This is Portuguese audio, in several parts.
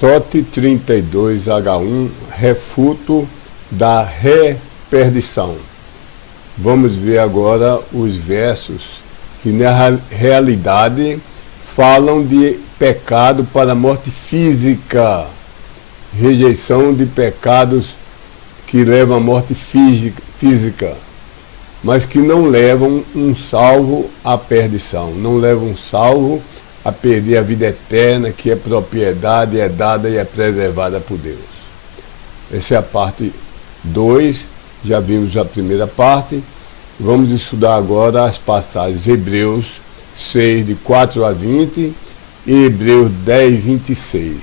SOT 32H1, refuto da reperdição. Vamos ver agora os versos que na realidade falam de pecado para a morte física, rejeição de pecados que levam à morte física, mas que não levam um salvo à perdição, não levam um salvo a perder a vida eterna, que é propriedade, é dada e é preservada por Deus. Essa é a parte 2, já vimos a primeira parte. Vamos estudar agora as passagens Hebreus 6, de 4 a 20, e Hebreus 10, 26.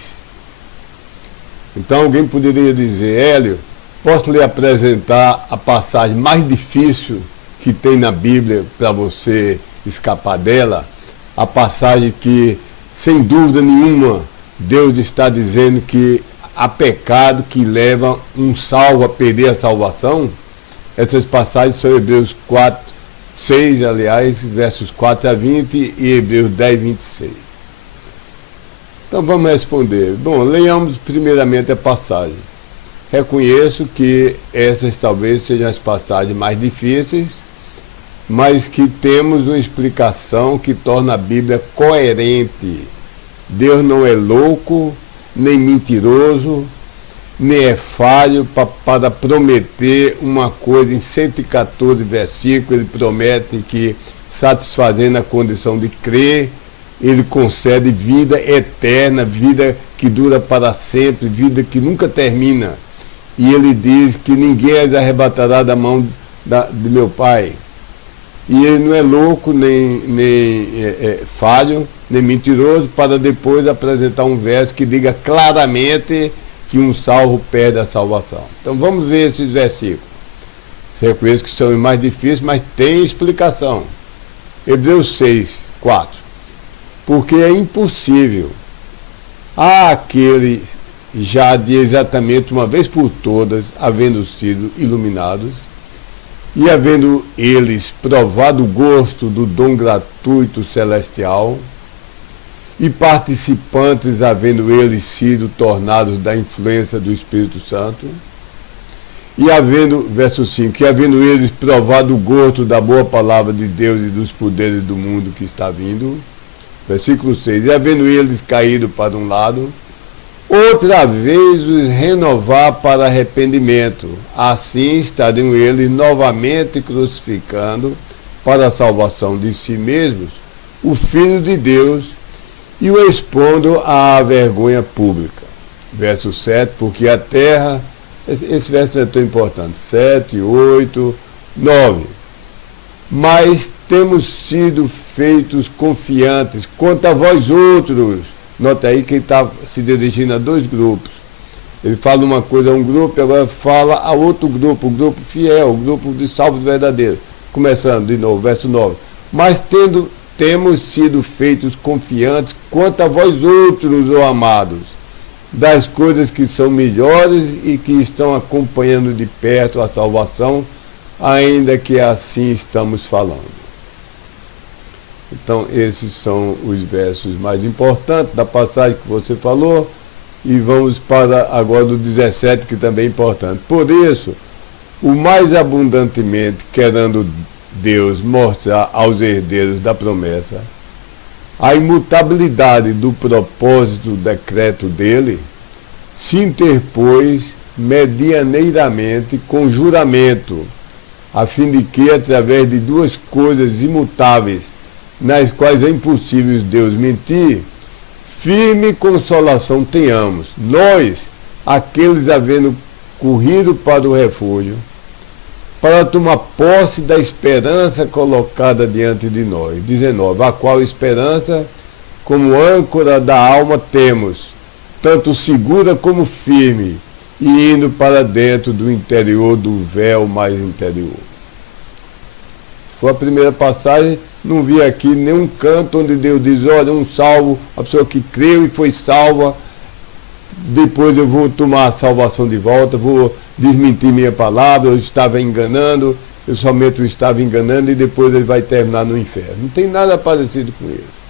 Então alguém poderia dizer: Hélio, posso lhe apresentar a passagem mais difícil que tem na Bíblia para você escapar dela? A passagem que, sem dúvida nenhuma, Deus está dizendo que há pecado que leva um salvo a perder a salvação. Essas passagens são Hebreus 4, 6, aliás, versos 4 a 20 e Hebreus 10, 26. Então vamos responder. Bom, leiamos primeiramente a passagem. Reconheço que essas talvez sejam as passagens mais difíceis, mas que temos uma explicação que torna a Bíblia coerente. Deus não é louco, nem mentiroso, nem é falho para prometer uma coisa. Em 114 versículos, ele promete que, satisfazendo a condição de crer, ele concede vida eterna, vida que dura para sempre, vida que nunca termina. E ele diz que ninguém as arrebatará da mão de meu Pai. E ele não é louco, nem falho, nem mentiroso, para depois apresentar um verso que diga claramente que um salvo perde a salvação. Então vamos ver esses versículos. Reconheço que são os mais difíceis, mas tem explicação. Hebreus 6, 4. Porque é impossível há aquele já de exatamente uma vez por todas, havendo sido iluminados, e havendo eles provado o gosto do dom gratuito celestial, e participantes, havendo eles sido tornados da influência do Espírito Santo, e havendo, verso 5, e havendo eles provado o gosto da boa palavra de Deus e dos poderes do mundo que está vindo, versículo 6, e havendo eles caído para um lado, outra vez os renovar para arrependimento. Assim estariam eles novamente crucificando para a salvação de si mesmos o Filho de Deus e o expondo à vergonha pública. Verso 7, porque a terra, esse verso não é tão importante, 7, 8, 9. Mas temos sido feitos confiantes quanto a vós outros. Nota aí que ele está se dirigindo a dois grupos. Ele fala uma coisa a um grupo e agora fala a outro grupo, o grupo fiel, o grupo de salvos verdadeiros. Começando de novo, verso 9. Mas temos sido feitos confiantes quanto a vós outros, ó amados, das coisas que são melhores e que estão acompanhando de perto a salvação, ainda que assim estamos falando. Então, esses são os versos mais importantes da passagem que você falou. E vamos para agora do 17, que também é importante. Por isso, o mais abundantemente querendo Deus mostrar aos herdeiros da promessa a imutabilidade do propósito do decreto dele, se interpôs medianeiramente com juramento, a fim de que, através de duas coisas imutáveis, nas quais é impossível Deus mentir, firme consolação tenhamos, nós, aqueles havendo corrido para o refúgio, para tomar posse da esperança colocada diante de nós. 19, a qual esperança, como âncora da alma temos, tanto segura como firme, e indo para dentro do interior do véu mais interior. Foi a primeira passagem, não vi aqui nenhum canto onde Deus diz: olha, um salvo, a pessoa que creu e foi salva, depois eu vou tomar a salvação de volta, vou desmentir minha palavra, eu estava enganando, eu somente o estava enganando e depois ele vai terminar no inferno. Não tem nada parecido com isso.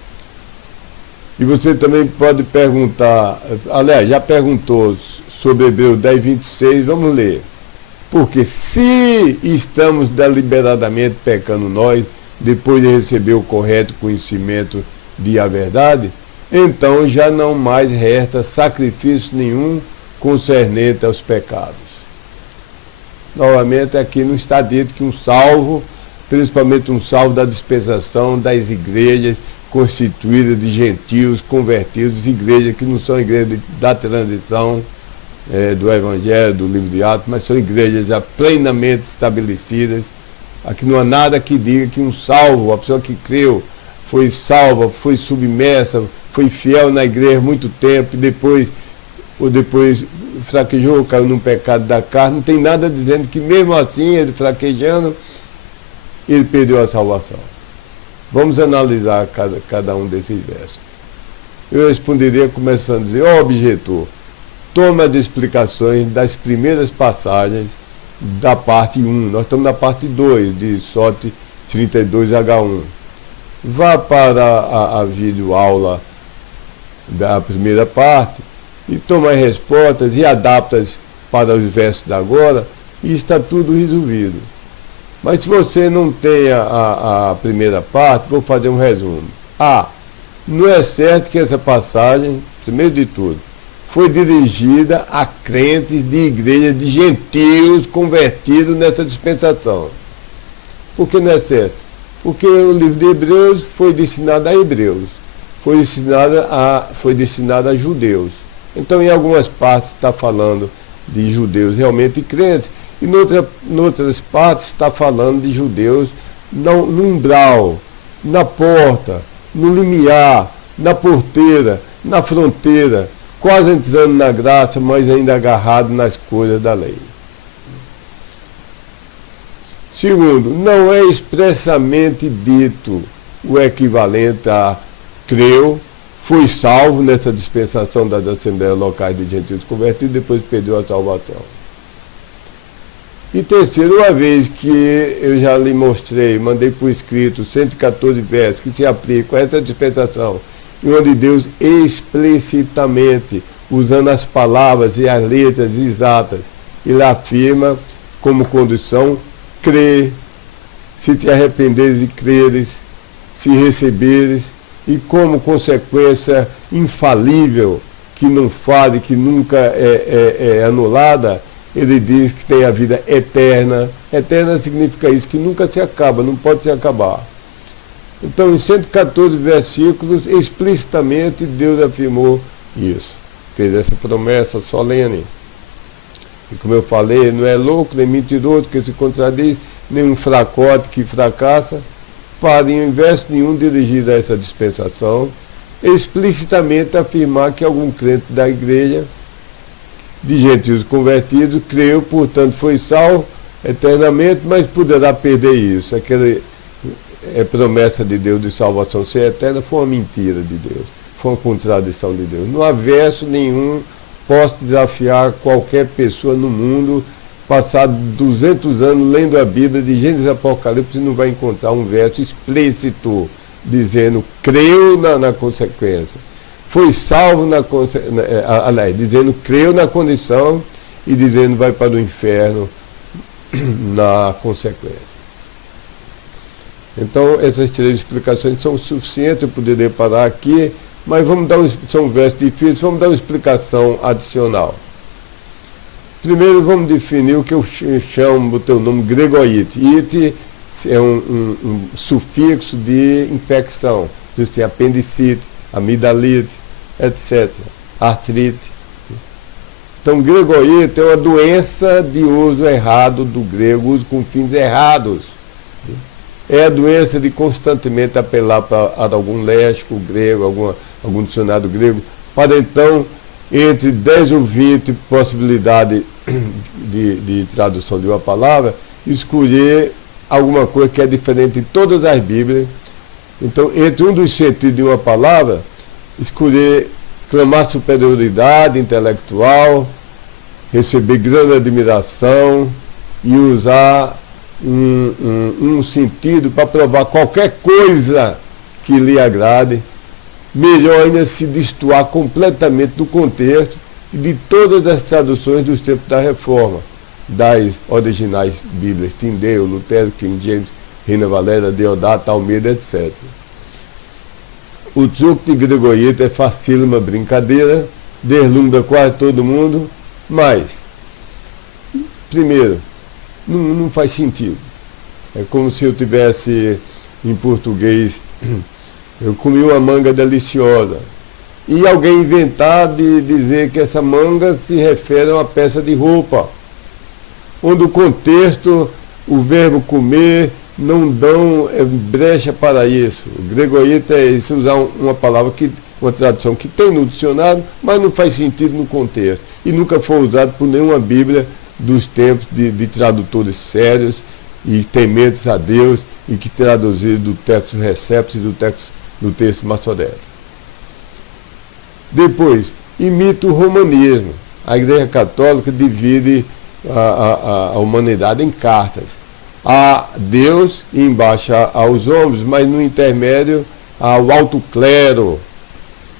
E você também pode perguntar, aliás, já perguntou sobre Hebreus 10, 26, vamos ler. Porque se estamos deliberadamente pecando nós, depois de receber o correto conhecimento de a verdade, então já não mais resta sacrifício nenhum concernente aos pecados. Novamente, aqui não está dito que um salvo, principalmente um salvo da dispensação das igrejas constituídas de gentios convertidos, igrejas que não são igrejas da transição do Evangelho, do livro de Atos, mas são igrejas já plenamente estabelecidas. Aqui não há nada que diga que um salvo, a pessoa que creu, foi salva, foi submersa, foi fiel na igreja muito tempo, ou depois fraquejou, caiu num pecado da carne. Não tem nada dizendo que mesmo assim, ele fraquejando, ele perdeu a salvação. Vamos analisar cada um desses versos. Eu responderia começando a dizer: ó objetor, toma as explicações das primeiras passagens da parte 1. Nós estamos na parte 2 de SOT 32H1. Vá para a videoaula da primeira parte e toma as respostas e adapta-as para os versos da agora, e está tudo resolvido. Mas se você não tem a primeira parte, vou fazer um resumo. Não é certo que essa passagem, primeiro de tudo, foi dirigida a crentes de igrejas de gentios convertidos nessa dispensação. Por que não é certo? Porque o livro de Hebreus foi destinado a hebreus, foi destinado a judeus. Então, em algumas partes está falando de judeus realmente crentes, e em outras partes está falando de judeus no umbral, na porta, no limiar, na porteira, na fronteira, quase entrando na graça, mas ainda agarrado nas coisas da lei. Segundo, não é expressamente dito o equivalente a creu, foi salvo nessa dispensação das Assembleias Locais de Gentios Convertidos, depois perdeu a salvação. E terceiro, uma vez que eu já lhe mostrei, mandei por escrito 114 versos que se aplicam a essa dispensação, e onde Deus explicitamente, usando as palavras e as letras exatas, ele afirma como condição: crê, se te arrependeres e creres, se receberes, e como consequência infalível, que não falha, que nunca é anulada, ele diz que tem a vida eterna. Eterna significa isso, que nunca se acaba, não pode se acabar. Então, em 114 versículos, explicitamente Deus afirmou isso. Fez essa promessa solene. E como eu falei, não é louco, nem mentiroso que se contradiz, nem um fracote que fracassa, para, em verso nenhum dirigido a essa dispensação, explicitamente afirmar que algum crente da igreja, de gentios convertidos, creu, portanto foi salvo eternamente, mas poderá perder isso. Aquela promessa de Deus de salvação ser eterna foi uma mentira de Deus, foi uma contradição de Deus. Não há verso nenhum. Posso desafiar qualquer pessoa no mundo, passar 200 anos lendo a Bíblia, de Gênesis a Apocalipse, e não vai encontrar um verso explícito dizendo creu na consequência. Foi salvo dizendo creu na condição, e dizendo vai para o inferno na consequência. Então, essas três explicações são suficientes, eu poderia parar aqui, mas são versos difíceis, vamos dar uma explicação adicional. Primeiro vamos definir o que eu chamo, botei o nome gregoite. Ite é um sufixo de infecção. Então tem apendicite, amidalite, etc. Artrite. Então gregoite é uma doença de uso errado do grego, uso com fins errados. É a doença de constantemente apelar para algum léxico grego, algum dicionário grego, para então, entre 10 ou 20 possibilidades de tradução de uma palavra, escolher alguma coisa que é diferente em todas as Bíblias. Então, entre um dos sentidos de uma palavra, escolher clamar superioridade intelectual, receber grande admiração e usar um sentido para provar qualquer coisa que lhe agrade, melhor ainda se destoar completamente do contexto e de todas as traduções dos tempos da Reforma, das originais Bíblias, Tyndale, Lutero, King James, Reina Valera, Deodato, Almeida, etc. O truque de Gregorieto é facílima brincadeira, deslumbra quase todo mundo, mas, primeiro, não faz sentido. É como se eu tivesse, em português, eu comi uma manga deliciosa, e alguém inventar de dizer que essa manga se refere a uma peça de roupa, onde o contexto, o verbo comer, não dão brecha para isso. O Gregorieto é isso, usar uma palavra, uma tradução que tem no dicionário, mas não faz sentido no contexto. E nunca foi usado por nenhuma Bíblia dos tempos de tradutores sérios e tementes a Deus e que traduziram do texto Receptus e do texto Massoreto. Depois, imita o romanismo. A Igreja Católica divide a humanidade em castas. A Deus e embaixo aos homens, mas no intermédio ao alto clero.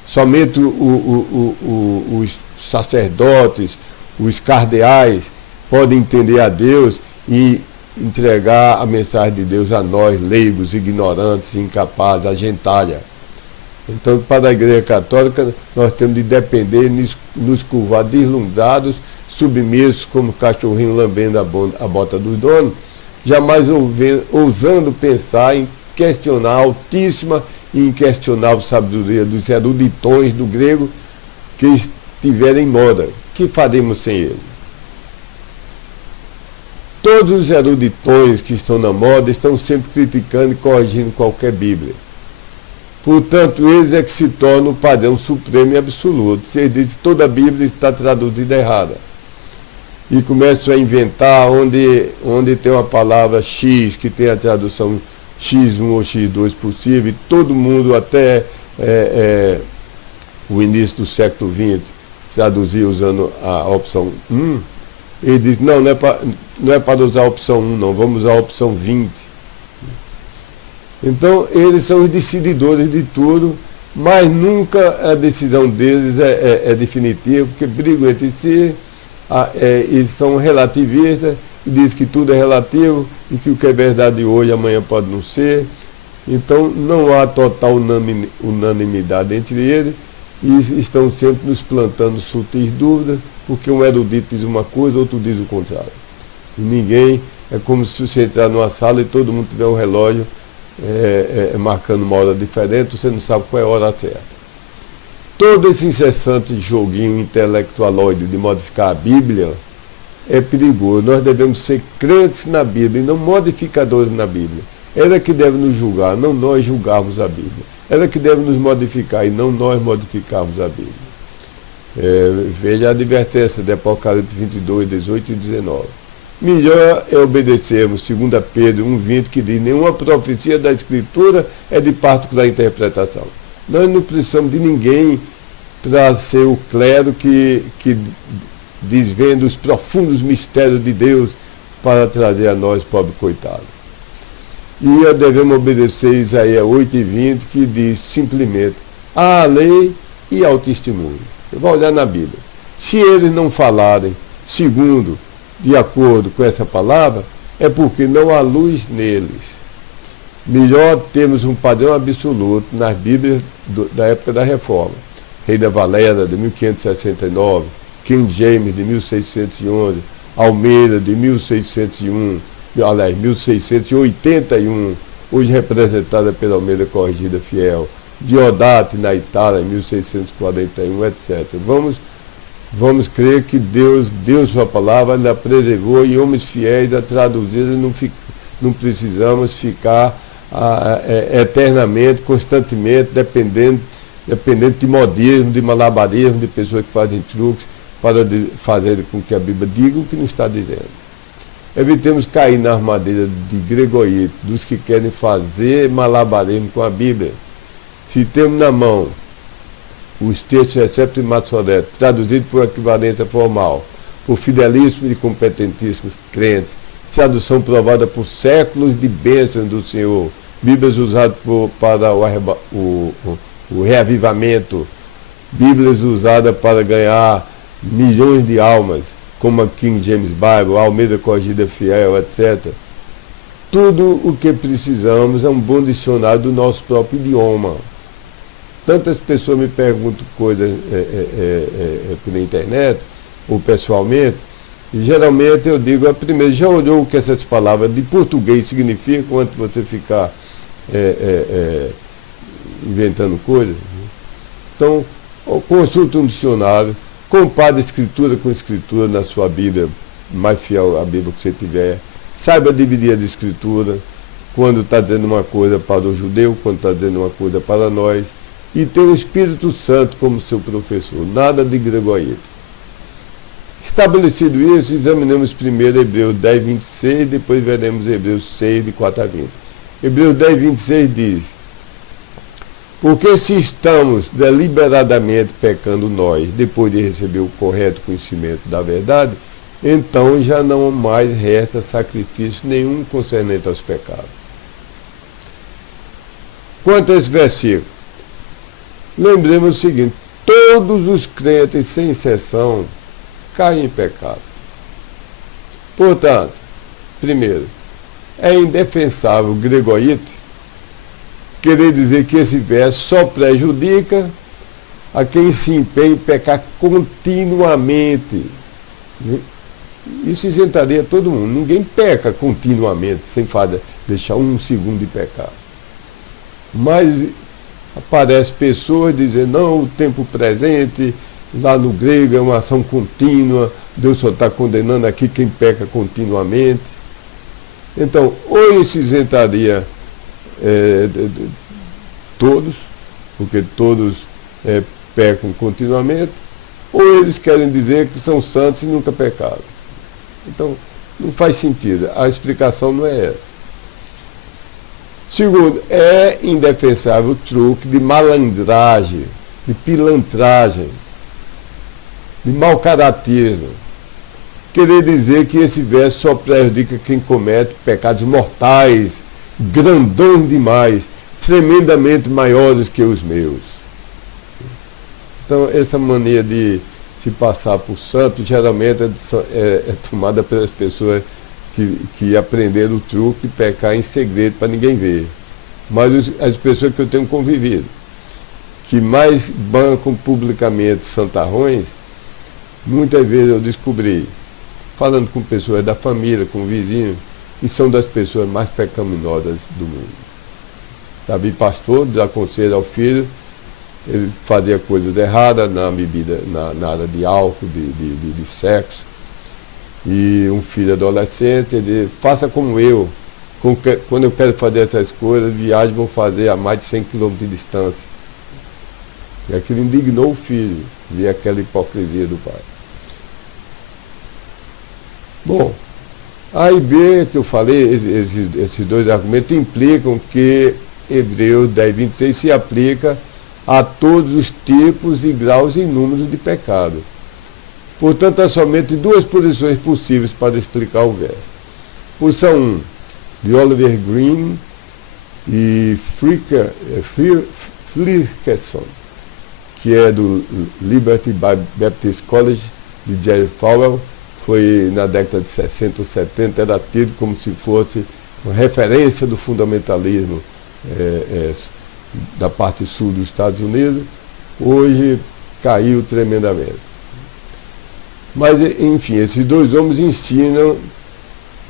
Somente os sacerdotes, os cardeais podem entender a Deus e entregar a mensagem de Deus a nós, leigos, ignorantes, incapazes, a gentalha. Então, para a Igreja Católica, nós temos de depender, nos curvar deslumbrados, submissos como cachorrinho lambendo a bota dos donos, jamais ousando pensar em questionar a altíssima e inquestionável sabedoria dos eruditões do grego que estiverem em moda. Que faremos sem ele? Todos os eruditões que estão na moda estão sempre criticando e corrigindo qualquer Bíblia. Portanto, eles é que se tornam o padrão supremo e absoluto. Se eles dizem que toda a Bíblia está traduzida errada. E começam a inventar onde tem uma palavra X, que tem a tradução X1 ou X2 possível, e todo mundo, até o início do século XX, traduzia usando a opção 1. Ele diz, não é para usar a opção 1, não, vamos usar a opção 20. Então, eles são os decididores de tudo, mas nunca a decisão deles é definitiva, porque brigam entre si, eles são relativistas, e dizem que tudo é relativo, e que o que é verdade hoje, amanhã pode não ser. Então, não há total unanimidade entre eles, e estão sempre nos plantando sutis dúvidas, porque um erudito diz uma coisa, outro diz o contrário. E ninguém, é como se você entrar numa sala e todo mundo tiver um relógio marcando uma hora diferente, você não sabe qual é a hora certa. Todo esse incessante joguinho intelectualoide de modificar a Bíblia é perigoso. Nós devemos ser crentes na Bíblia e não modificadores na Bíblia. Ela que deve nos julgar, não nós julgarmos a Bíblia. Ela que deve nos modificar e não nós modificarmos a Bíblia. Veja a advertência de Apocalipse 22, 18 e 19. Melhor é obedecermos, 2 Pedro 1,20, que diz, nenhuma profecia da Escritura é de particular interpretação. Nós não precisamos de ninguém para ser o clero que desvenda os profundos mistérios de Deus para trazer a nós, pobre coitado. E devemos obedecer Isaías 8,20, que diz simplesmente, há a lei e ao testemunho. Eu vou olhar na Bíblia. Se eles não falarem segundo, de acordo com essa palavra, é porque não há luz neles. Melhor termos um padrão absoluto nas Bíblias da época da Reforma. Reina Valera, de 1569, King James, de 1611, Almeida, de 1601, aliás, 1681, hoje representada pela Almeida Corrigida Fiel, Deodato, na Itália, em 1641, etc. Vamos crer que Deus deu sua palavra, ela preservou, e homens fiéis a traduzir, não precisamos ficar eternamente, constantemente, dependendo de modismo, de malabarismo, de pessoas que fazem truques para fazer com que a Bíblia diga o que não está dizendo. Evitemos cair na armadilha de Gregorieto, dos que querem fazer malabarismo com a Bíblia. Se temos na mão os textos Receptus e Massoreto, traduzidos por equivalência formal, por fidelíssimos e competentíssimos crentes, tradução provada por séculos de bênçãos do Senhor, Bíblias usadas para o o reavivamento, Bíblias usadas para ganhar milhões de almas, como a King James Bible, a Almeida Corrigida Fiel, etc. Tudo o que precisamos é um bom dicionário do nosso próprio idioma. Tantas pessoas me perguntam coisas pela internet ou pessoalmente, e geralmente eu digo, a primeira, já olhou o que essas palavras de português significam antes de você ficar inventando coisas? Então, consulte um dicionário, compare escritura com escritura na sua Bíblia, mais fiel à Bíblia que você tiver. Saiba dividir a escritura, quando está dizendo uma coisa para o judeu, quando está dizendo uma coisa para nós, e ter o Espírito Santo como seu professor, nada de gregoriete. Estabelecido isso, examinamos primeiro Hebreus 10, 26, depois veremos Hebreus 6, de 4 a 20. Hebreus 10, 26 diz: porque se estamos deliberadamente pecando nós, depois de receber o correto conhecimento da verdade, então já não mais resta sacrifício nenhum concernente aos pecados. Quanto a esse versículo, lembremos o seguinte: todos os crentes, sem exceção, caem em pecados. Portanto, primeiro, é indefensável gregorite querer dizer que esse verso só prejudica a quem se empenha em pecar continuamente. Isso isentaria todo mundo. Ninguém peca continuamente, sem deixar um segundo de pecar. Mas aparecem pessoas dizendo, não, o tempo presente, lá no grego é uma ação contínua, Deus só está condenando aqui quem peca continuamente. Então, ou isso isentaria todos, porque todos pecam continuamente, ou eles querem dizer que são santos e nunca pecaram. Então, não faz sentido, a explicação não é essa. Segundo, é indefensável o truque de malandragem, de pilantragem, de mau caratismo. Querer dizer que esse verso só prejudica quem comete pecados mortais, grandões demais, tremendamente maiores que os meus. Então, essa mania de se passar por santo, geralmente é tomada pelas pessoas que aprenderam o truque de pecar em segredo para ninguém ver. Mas as pessoas que eu tenho convivido, que mais bancam publicamente santarrões, muitas vezes eu descobri, falando com pessoas da família, com vizinhos, que são das pessoas mais pecaminosas do mundo. Davi pastor, desaconselha ao filho, ele fazia coisas erradas na bebida, na área de álcool, de sexo, e um filho adolescente, ele diz, faça como eu, quando eu quero fazer essas coisas, viagem vou fazer a mais de 100 km de distância. E aquilo indignou o filho, ver aquela hipocrisia do pai. Bom, A e B, que eu falei, esses dois argumentos implicam que Hebreus 10, 26 se aplica a todos os tipos e graus e números de pecado. Portanto, há somente duas posições possíveis para explicar o verso. Posição 1, de Oliver Green e Frierkeson, que é do Liberty Baptist College, de Jerry Falwell, foi na década de 60 ou 70, era tido como se fosse uma referência do fundamentalismo da parte sul dos Estados Unidos. Hoje caiu tremendamente. Mas, enfim, esses dois homens ensinam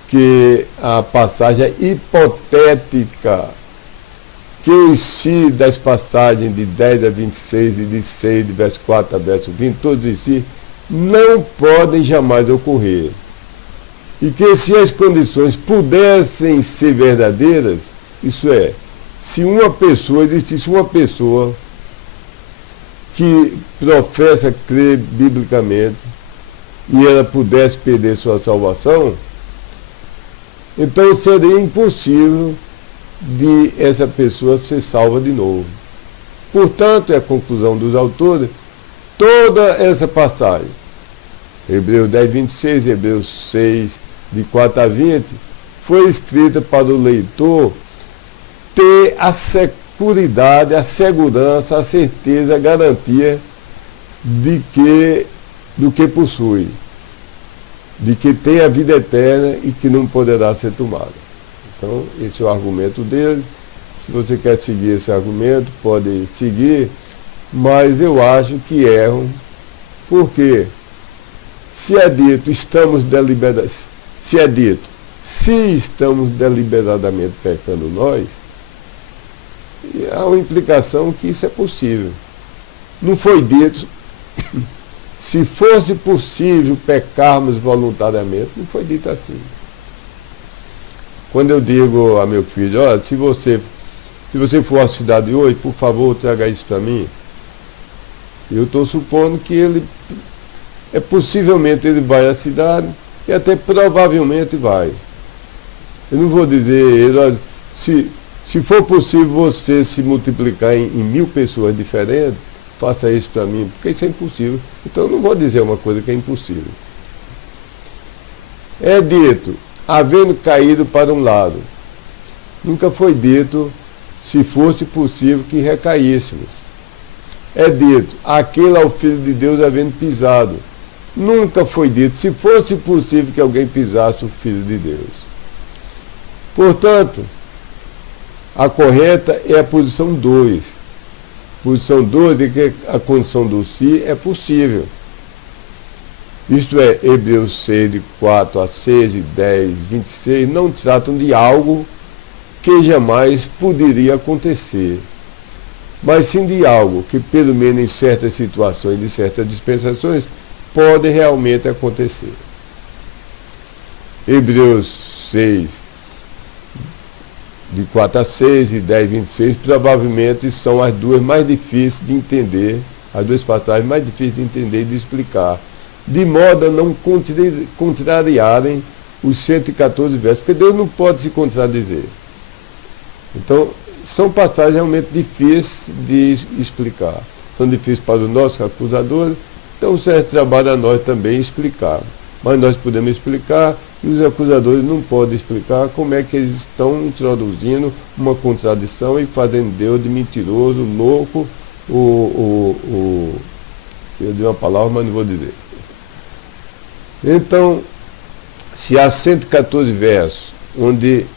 que a passagem é hipotética, que os si das passagens de 10 a 26 e de 6, de verso 4 a verso 20, todos os si, não podem jamais ocorrer. E que se as condições pudessem ser verdadeiras, isso é, se existisse uma pessoa que professa crer biblicamente e ela pudesse perder sua salvação, então seria impossível de essa pessoa ser salva de novo. Portanto, é a conclusão dos autores, toda essa passagem, Hebreus 10, 26, Hebreus 6, de 4 a 20, foi escrita para o leitor ter a sequência escuridade, a segurança, a certeza, a garantia do que possui, de que tem a vida eterna e que não poderá ser tomada. Então, esse é o argumento dele. Se você quer seguir esse argumento, pode seguir, mas eu acho que erram, porque se é dito se estamos deliberadamente pecando nós, há uma implicação que isso é possível. Não foi dito, se fosse possível pecarmos voluntariamente, não foi dito assim. Quando eu digo a meu filho, olha, se você for à cidade hoje, por favor, traga isso para mim, eu estou supondo que ele, possivelmente ele vai à cidade e até provavelmente vai. Eu não vou dizer, olha, se for possível você se multiplicar em 1000 pessoas diferentes, faça isso para mim, porque isso é impossível. Então eu não vou dizer uma coisa que é impossível. É dito, havendo caído para um lado. Nunca foi dito, se fosse possível que recaíssemos. É dito, aquele ao Filho de Deus havendo pisado. Nunca foi dito, se fosse possível que alguém pisasse o Filho de Deus. Portanto, a correta é a posição 2. Posição 2 é que a condição do se é possível. Isto é, Hebreus 6, de 4 a 6 e 10, 26, não tratam de algo que jamais poderia acontecer, mas sim de algo que, pelo menos em certas situações, de certas dispensações, pode realmente acontecer. Hebreus 6, de 4 a 6 e 10, 26, provavelmente são as duas mais difíceis de entender, as duas passagens mais difíceis de entender e de explicar, de modo a não contrariarem os 114 versos, porque Deus não pode se contradizer. Então, são passagens realmente difíceis de explicar. São difíceis para os nossos acusadores, então serve trabalho a nós também explicar. Mas nós podemos explicar e os acusadores não podem explicar como é que eles estão introduzindo uma contradição e fazendo Deus de mentiroso, louco, eu dei uma palavra, mas não vou dizer. Então, se há 114 versos, onde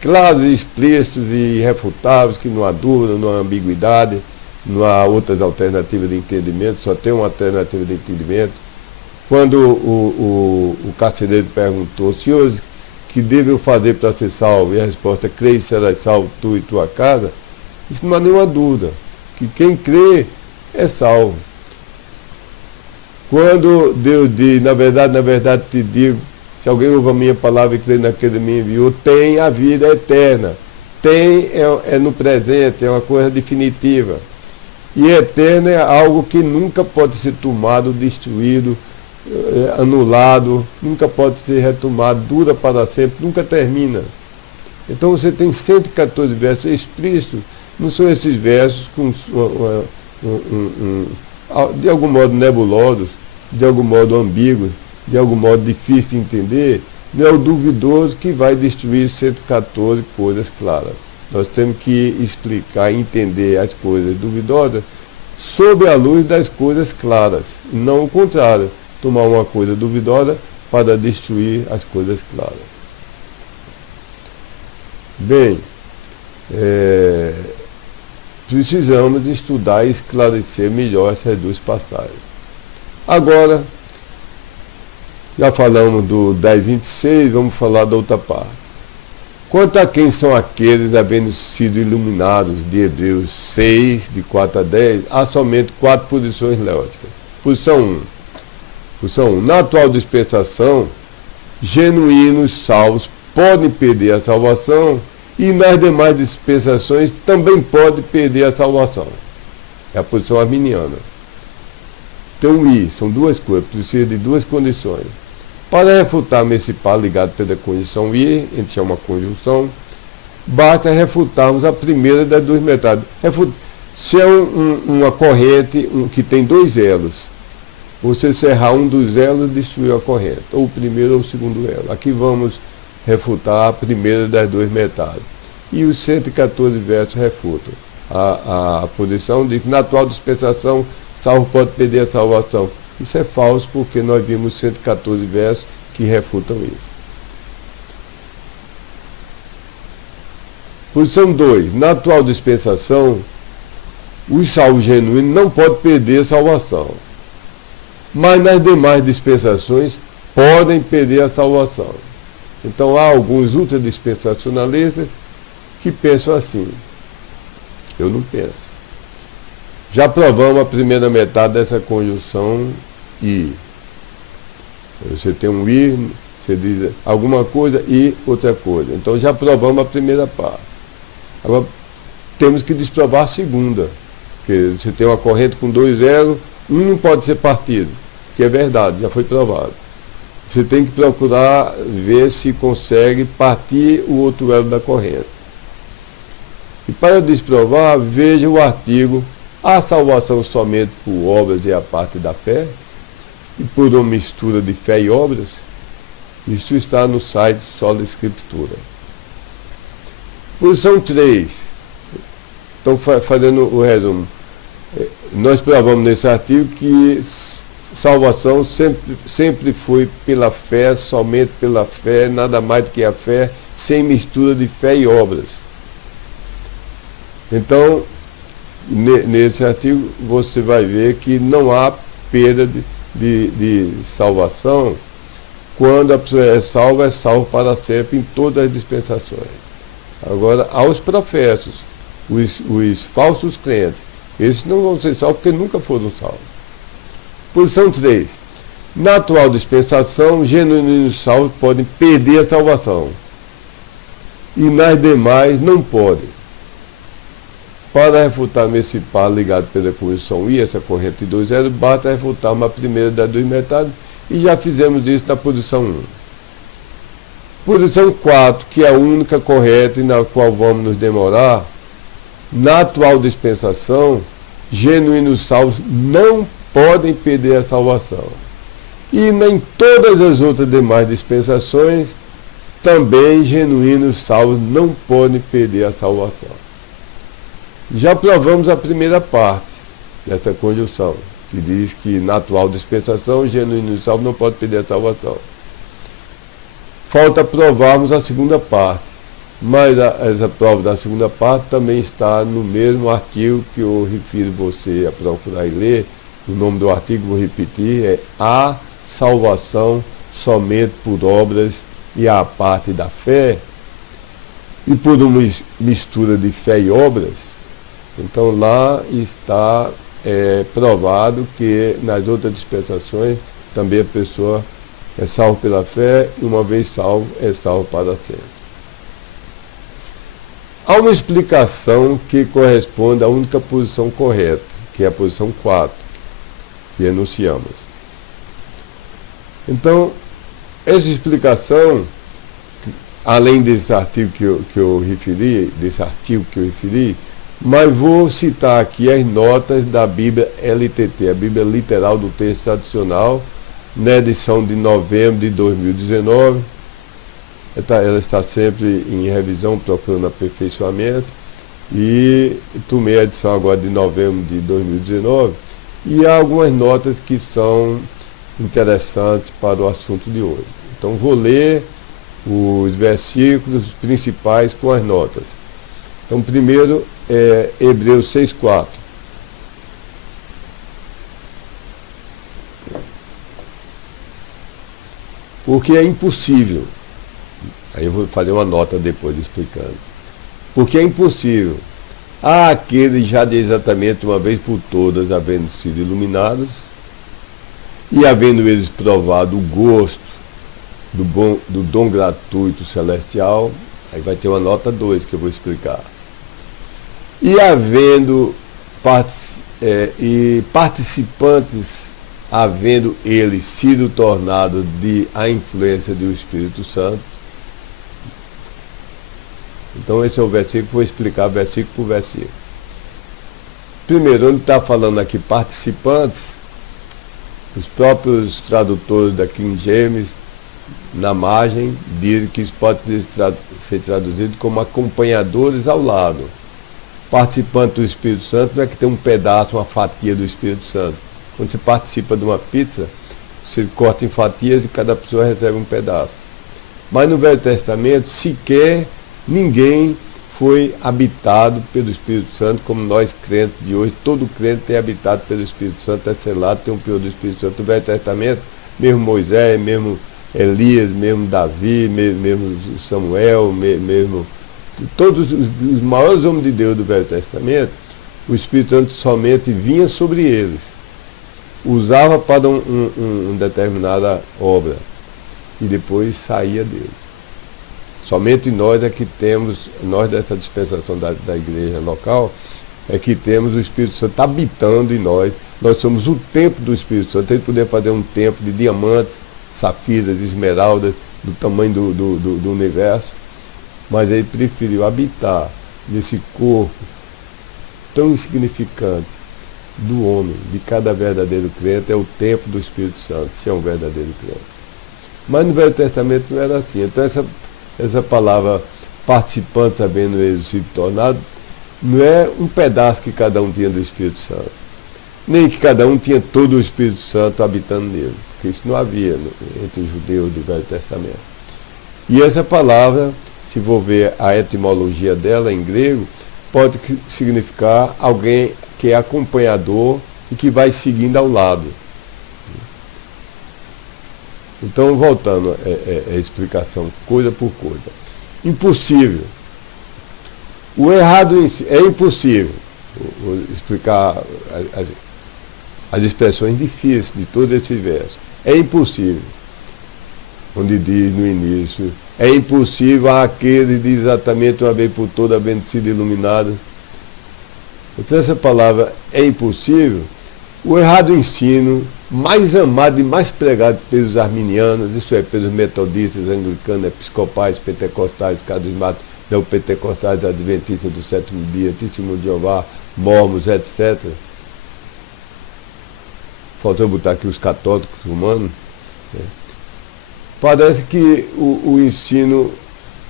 claros e explícitos e irrefutáveis, que não há dúvida, não há ambiguidade, não há outras alternativas de entendimento, só tem uma alternativa de entendimento. Quando o carcereiro perguntou, senhores, que devo eu fazer para ser salvo? E a resposta, crê e serás salvo, tu e tua casa. Isso não há nenhuma dúvida, que quem crê é salvo. Quando Deus diz, na verdade te digo, se alguém ouve a minha palavra e crê naquele que me enviou, tem a vida eterna. Tem é no presente, é uma coisa definitiva. E eterna é algo que nunca pode ser tomado, destruído, anulado, nunca pode ser retomado, dura para sempre, nunca termina. Então você tem 114 versos explícitos, não são esses versos com, de algum modo nebulosos, de algum modo ambíguos, de algum modo difícil de entender, não é o duvidoso que vai destruir 114 coisas claras. Nós temos que explicar, entender as coisas duvidosas sob a luz das coisas claras, não o contrário, tomar uma coisa duvidosa para destruir as coisas claras. Bem, precisamos estudar e esclarecer melhor essas duas passagens. Agora, já falamos do 10:26, vamos falar da outra parte. Quanto a quem são aqueles havendo sido iluminados, de Hebreus 6, de 4 a 10, há somente 4 posições leóticas. Posição 1. Posição 1. Na atual dispensação, genuínos salvos podem perder a salvação e nas demais dispensações também podem perder a salvação. É a posição arminiana. Então, são duas coisas, precisa de duas condições. Para refutarmos esse par ligado pela condição I, a gente chama conjunção, basta refutarmos a primeira das duas metades. Se é uma corrente que tem dois elos, você serrar um dos elos e destruir a corrente, ou o primeiro ou o segundo elo. Aqui vamos refutar a primeira das duas metades. E os 114 versos refutam. a posição de que na atual dispensação salvo pode perder a salvação. Isso é falso, porque nós vimos 114 versos que refutam isso. Posição 2. Na atual dispensação, os salvos genuínos não podem perder a salvação. Mas nas demais dispensações podem perder a salvação. Então há alguns ultradispensacionalistas que pensam assim. Eu não penso. Já provamos a primeira metade dessa conjunção e. Você tem um i, você diz alguma coisa e outra coisa. Então já provamos a primeira parte. Agora temos que desprovar a segunda. Porque você tem uma corrente com 2 elos, um não pode ser partido, que é verdade, já foi provado. Você tem que procurar ver se consegue partir o outro elo da corrente. E para desprovar, veja o artigo A Salvação Somente por Obras e a Parte da Fé, e por uma mistura de fé e obras. Isso está no site Sola Escritura. Posição 3. Então, fazendo o resumo, nós provamos nesse artigo que salvação sempre foi pela fé, somente pela fé, nada mais do que a fé, sem mistura de fé e obras. Então, nesse artigo, você vai ver que não há perda de salvação. Quando a pessoa é salvo para sempre em todas as dispensações. Agora, aos professos, os falsos crentes, esses não vão ser salvos porque nunca foram salvos. Posição 3. Na atual dispensação, genuínos salvos podem perder a salvação. E nas demais não podem. Para refutar esse par ligado pela conjunção I, essa corrente de 2 elos, basta refutar uma primeira das 2 metades, e já fizemos isso na posição 1. Posição 4, que é a única correta e na qual vamos nos demorar, na atual dispensação, genuínos salvos não podem perder a salvação. E em todas as outras demais dispensações, também genuínos salvos não podem perder a salvação. Já provamos a primeira parte dessa conjunção, que diz que na atual dispensação, genuínos salvos não podem perder a salvação. Falta provarmos a segunda parte, mas essa prova da segunda parte também está no mesmo artigo que eu refiro você a procurar e ler. O nome do artigo, vou repetir, é A Salvação Somente por Obras e a Parte da Fé, e por uma mistura de fé e obras. Então lá está provado que nas outras dispensações também a pessoa é salvo pela fé, e uma vez salvo, é salvo para sempre. Há uma explicação que corresponde à única posição correta, que é a posição 4, que enunciamos. Então, essa explicação, além desse artigo que eu referi, mas vou citar aqui as notas da Bíblia LTT, a Bíblia Literal do Texto Tradicional, na edição de novembro de 2019, ela está sempre em revisão, procurando aperfeiçoamento, e tomei a edição agora de novembro de 2019, e há algumas notas que são interessantes para o assunto de hoje. Então vou ler os versículos principais com as notas. Então primeiro é Hebreus 6,4. Porque é impossível, aí eu vou fazer uma nota depois explicando, porque é impossível a aqueles já de exatamente uma vez por todas, havendo sido iluminados, e havendo eles provado o gosto do dom gratuito celestial, aí vai ter uma nota 2 que eu vou explicar, e havendo participantes, havendo eles sido tornados a influência do Espírito Santo. Então esse é o versículo, vou explicar versículo por versículo. Primeiro, onde está falando aqui participantes, os próprios tradutores da King James, na margem, dizem que isso pode ser traduzido como acompanhadores ao lado. participante do Espírito Santo não é que tem um pedaço, uma fatia do Espírito Santo. Quando você participa de uma pizza, você corta em fatias e cada pessoa recebe um pedaço. Mas no Velho Testamento, sequer ninguém foi habitado pelo Espírito Santo, como nós crentes de hoje. Todo crente é habitado pelo Espírito Santo, é selado, tem um peão do Espírito Santo. No Velho Testamento, mesmo Moisés, mesmo Elias, mesmo Davi, mesmo Samuel, mesmo todos os maiores homens de Deus do Velho Testamento, o Espírito Santo somente vinha sobre eles, usava para uma determinada obra e depois saía deles. Somente nós é que temos, nós dessa dispensação da igreja local, é que temos o Espírito Santo habitando em nós. Nós somos o templo do Espírito Santo. Ele poderia fazer um templo de diamantes, safiras, esmeraldas, do tamanho do universo, mas ele preferiu habitar nesse corpo tão insignificante do homem, de cada verdadeiro crente. É o templo do Espírito Santo, se é um verdadeiro crente. Mas no Velho Testamento não era assim. Então essa palavra participante, sabendo eles se tornado, não é um pedaço que cada um tinha do Espírito Santo, nem que cada um tinha todo o Espírito Santo habitando nele, porque isso não havia entre os judeus do Velho Testamento. E essa palavra, se for ver a etimologia dela em grego, pode significar alguém que é acompanhador e que vai seguindo ao lado. Então, voltando à explicação, coisa por coisa. Impossível. O errado em si é impossível. Vou explicar as expressões difíceis de todo esse verso. É impossível. Onde diz no início, é impossível àquele de exatamente uma vez por toda havendo sido iluminado. Então essa palavra é impossível. O errado ensino, mais amado e mais pregado pelos arminianos, isso é, pelos metodistas, anglicanos, episcopais, pentecostais, carismáticos, neopentecostais, adventistas do sétimo dia, testemunho de Jeová, mormons, etc. Faltou botar aqui os católicos romanos. Parece que o ensino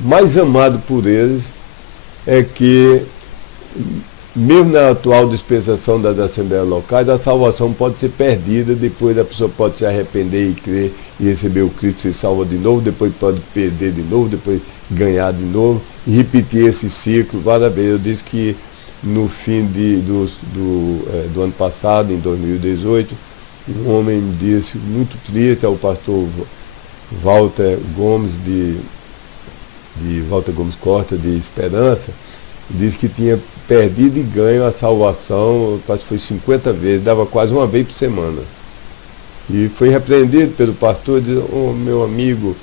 mais amado por eles é que, mesmo na atual dispensação das assembleias locais, a salvação pode ser perdida, depois a pessoa pode se arrepender e crer e receber o Cristo e se salva de novo, depois pode perder de novo, depois ganhar de novo, e repetir esse ciclo várias vezes. Eu disse que no fim do ano passado, em 2018, um homem me disse, muito triste, é o pastor Walter Gomes Walter Gomes Costa, de Esperança, disse que tinha perdido e ganho a salvação, parece que foi 50 vezes, dava quase uma vez por semana. E foi repreendido pelo pastor, dizendo, oh, meu amigo,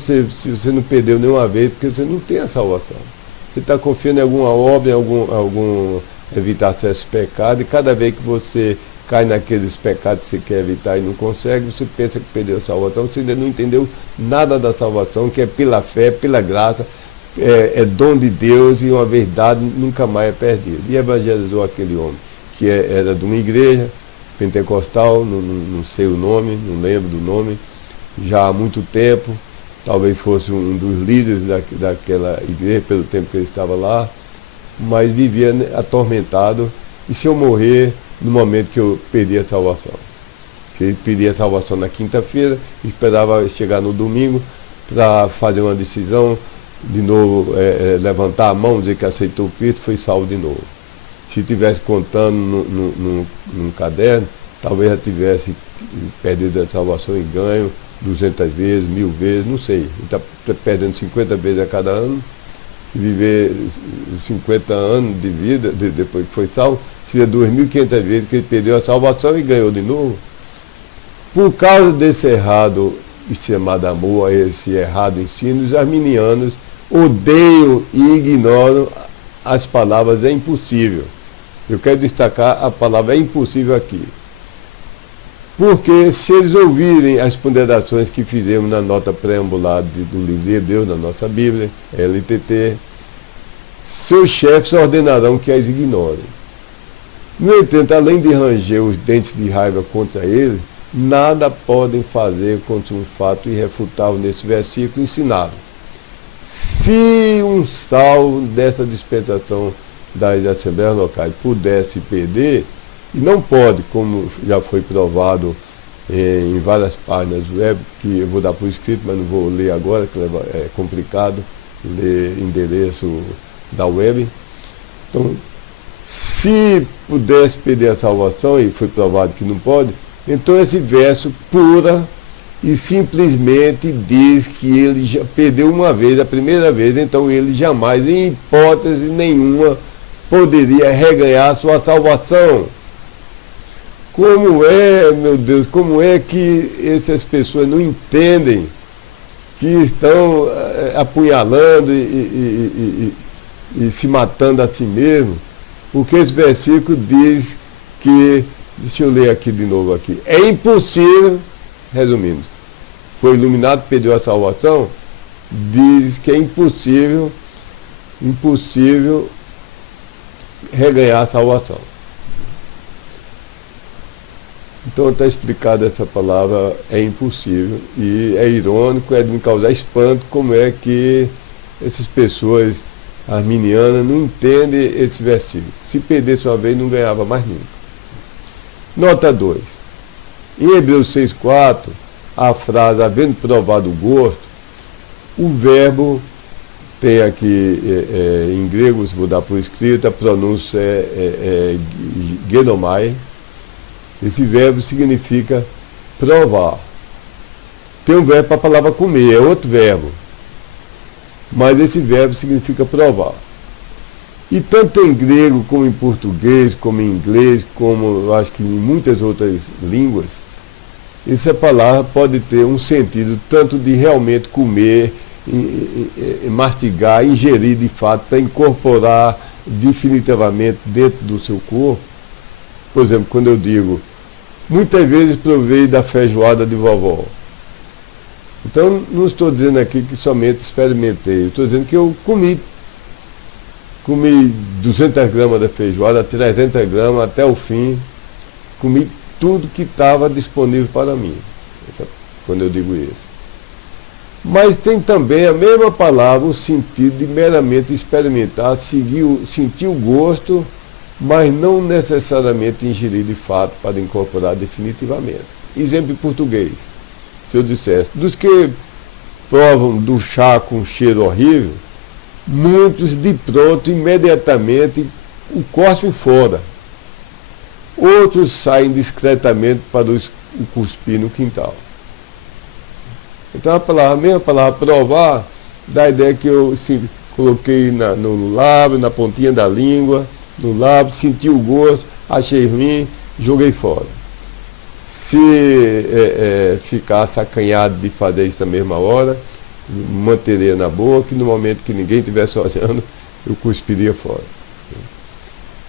se você não perdeu nenhuma vez, porque você não tem a salvação. Você está confiando em alguma obra, em algum evitar certos pecados, e cada vez que você cai naqueles pecados que você quer evitar e não consegue, você pensa que perdeu a salvação, você ainda não entendeu nada da salvação, que é pela fé, pela graça, é dom de Deus e uma verdade nunca mais é perdida. E evangelizou aquele homem, que era de uma igreja pentecostal, não sei o nome, não lembro do nome, já há muito tempo, talvez fosse um dos líderes daquela igreja, pelo tempo que ele estava lá, mas vivia atormentado, e se eu morrer no momento que eu perdi a salvação? Que ele pedia a salvação na quinta-feira, esperava chegar no domingo para fazer uma decisão, de novo levantar a mão, dizer que aceitou Cristo, foi salvo de novo. Se tivesse contando num caderno, talvez já tivesse perdido a salvação e ganho 200 vezes, 1000 vezes, não sei. Ele está perdendo 50 vezes a cada ano. Se viver 50 anos de vida, depois que foi salvo, seria 2.500 vezes que ele perdeu a salvação e ganhou de novo. Por causa desse errado chamado amor, esse errado ensino, os arminianos odeiam e ignoram as palavras é impossível. Eu quero destacar a palavra é impossível aqui. Porque se eles ouvirem as ponderações que fizemos na nota preambular do livro de Hebreus, na nossa Bíblia, LTT, seus chefes ordenarão que as ignorem. No entanto, além de ranger os dentes de raiva contra ele, nada podem fazer contra um fato irrefutável nesse versículo ensinado. Se um salvo dessa dispensação das assembleias locais pudesse perder, e não pode, como já foi provado em várias páginas web, que eu vou dar por escrito, mas não vou ler agora, que é complicado ler endereço da web. Então, se pudesse perder a salvação, e foi provado que não pode, então esse verso pura e simplesmente diz que ele já perdeu uma vez, a primeira vez, então ele jamais, em hipótese nenhuma, poderia reganhar sua salvação. Como é, meu Deus, como é que essas pessoas não entendem que estão apunhalando e se matando a si mesmo? Porque esse versículo diz que, deixa eu ler aqui de novo aqui, é impossível, resumindo, foi iluminado, perdeu a salvação, diz que é impossível reganhar a salvação. Então está explicada essa palavra, é impossível, e é irônico, é de me causar espanto como é que essas pessoas arminianas não entendem esse versículo. Se perdesse uma vez, não ganhava mais nunca. Nota 2. Em Hebreus 6,4, a frase, havendo provado o gosto, o verbo tem aqui, em grego, se vou dar por escrito, a pronúncia é genomai. Esse verbo significa provar. Tem um verbo para a palavra comer, é outro verbo. Mas esse verbo significa provar. E tanto em grego, como em português, como em inglês, como eu acho que em muitas outras línguas, essa palavra pode ter um sentido tanto de realmente comer, mastigar, ingerir de fato, para incorporar definitivamente dentro do seu corpo. Por exemplo, quando eu digo, muitas vezes provei da feijoada de vovó. Então, não estou dizendo aqui que somente experimentei, eu estou dizendo que eu comi 200 gramas da feijoada, 300 gramas até o fim, comi tudo que estava disponível para mim, quando eu digo isso. Mas tem também a mesma palavra, o sentido de meramente experimentar, sentir o gosto, mas não necessariamente ingerir de fato para incorporar definitivamente. Exemplo em português, se eu dissesse, dos que provam do chá com cheiro horrível, muitos de pronto, imediatamente, o cospem fora. Outros saem discretamente para o cuspir no quintal. Então a mesma palavra provar, dá a ideia que eu coloquei no lábio, na pontinha da língua, no lábio, senti o gosto, achei ruim, joguei fora. Se ficasse acanhado de fazer isso na mesma hora, manteria na boca, e no momento que ninguém estivesse olhando, eu cuspiria fora.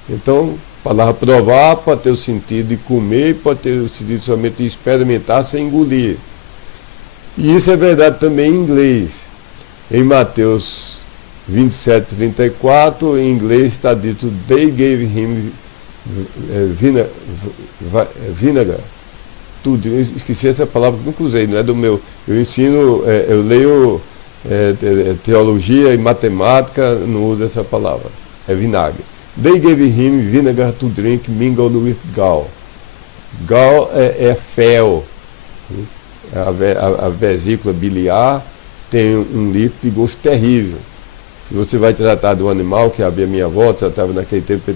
Então, a palavra provar pode ter o sentido de comer, pode ter o sentido somente de experimentar sem engolir. E isso é verdade também em inglês. Em Mateus 27:34, em inglês está dito, they gave him vinegar. Tudo. Eu esqueci essa palavra que nunca usei, não é do meu. Eu ensino, eu leio teologia e matemática, não uso essa palavra. É vinagre. They gave him vinegar to drink mingled with gall. Gall é fel. A vesícula biliar tem um líquido de gosto terrível. Se você vai tratar de um animal, que a minha avó tratava naquele tempo,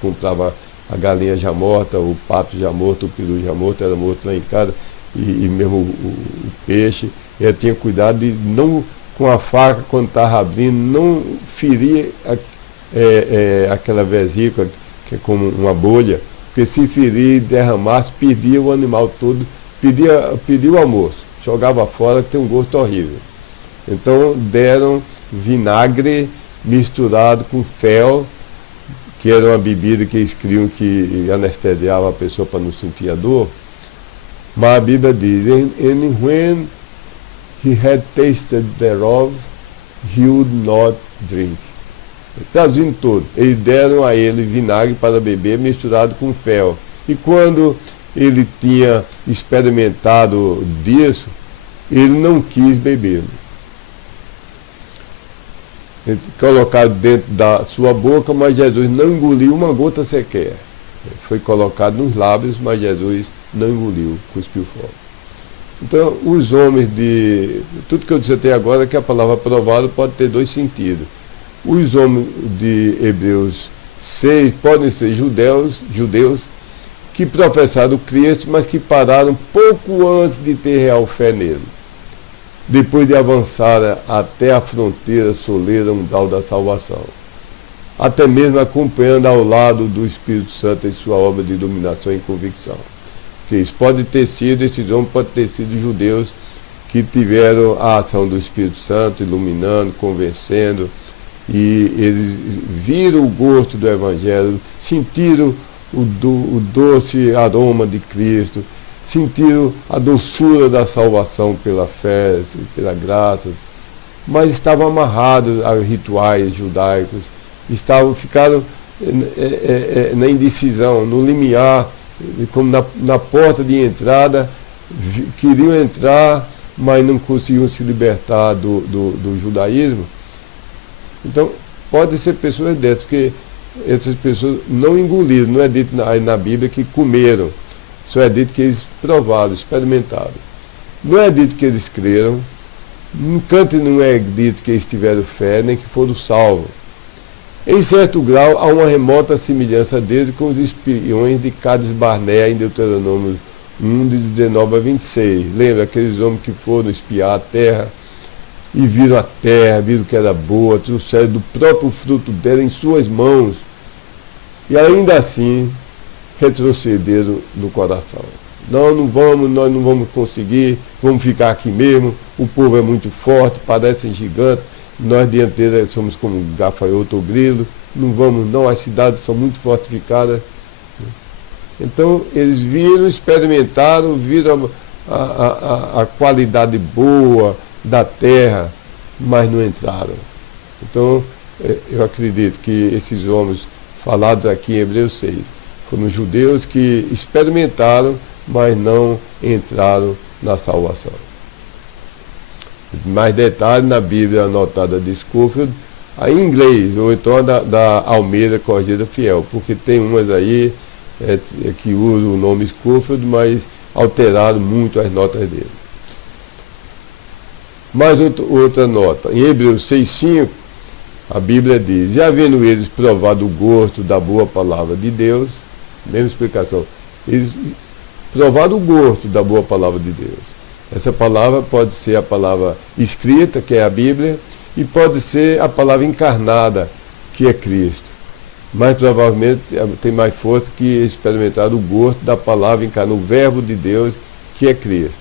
comprava a galinha já morta, o pato já morto, o peru já morto, era morto lá em casa, e mesmo o peixe, ela tinha cuidado de não, com a faca, quando estava abrindo, não ferir aquela vesícula, que é como uma bolha, porque se ferir e derramasse, perdia o animal todo, perdia o almoço, jogava fora, que tem um gosto horrível. Então deram vinagre misturado com fel, que era uma bebida que eles criam que anestesiava a pessoa para não sentir a dor. Mas a Bíblia diz, and when he had tasted thereof, he would not drink. Traduzindo todo, eles deram a ele vinagre para beber misturado com fel. E quando ele tinha experimentado disso, ele não quis bebê-lo. colocado dentro da sua boca, mas Jesus não engoliu uma gota sequer. Foi colocado nos lábios, mas Jesus não engoliu, cuspiu fora. Então, os homens de... Tudo que eu disse até agora é que a palavra provado pode ter dois sentidos. Os homens de Hebreus 6 podem ser judeus que professaram Cristo, mas que pararam pouco antes de ter real fé nele. Depois de avançar até a fronteira soleira umbral da salvação. Até mesmo acompanhando ao lado do Espírito Santo em sua obra de iluminação e convicção. Que isso pode ter sido, esses homens podem ter sido judeus que tiveram a ação do Espírito Santo, iluminando, convencendo, e eles viram o gosto do Evangelho, sentiram o doce aroma de Cristo, sentiram a doçura da salvação pela fé, pela graça, mas estavam amarrados a rituais judaicos, ficaram na indecisão, no limiar, como na porta de entrada, queriam entrar, mas não conseguiam se libertar do judaísmo. Então, pode ser pessoas dessas, porque essas pessoas não engoliram, não é dito na Bíblia que comeram, só é dito que eles provaram, experimentaram. Não é dito que eles creram, no canto não é dito que eles tiveram fé, nem que foram salvos. Em certo grau, há uma remota semelhança deles com os espiões de Cades Barnea em Deuteronômio 1, de 19 a 26. Lembra aqueles homens que foram espiar a terra e viram a terra, viram que era boa, trouxeram do próprio fruto dela em suas mãos e ainda assim retrocederam no coração. Nós não vamos conseguir, vamos ficar aqui mesmo, o povo é muito forte, parecem gigantes, nós dianteiros somos como gafanhoto ou grilo, não vamos não, as cidades são muito fortificadas. Então eles viram, experimentaram, viram a qualidade boa da terra, mas não entraram. Então eu acredito que esses homens falados aqui em Hebreus 6 foram judeus que experimentaram, mas não entraram na salvação. Mais detalhes na Bíblia anotada de Scofield, aí em inglês, ou então da Almeida Corrigida Fiel, porque tem umas aí que usam o nome Scofield, mas alteraram muito as notas dele. Mais outra nota, em Hebreus 6,5, a Bíblia diz: e havendo eles provado o gosto da boa palavra de Deus, mesma explicação, eles provaram o gosto da boa palavra de Deus. Essa palavra pode ser a palavra escrita, que é a Bíblia, e pode ser a palavra encarnada, que é Cristo. Mas provavelmente tem mais força que experimentar o gosto da palavra encarnada, o verbo de Deus, que é Cristo.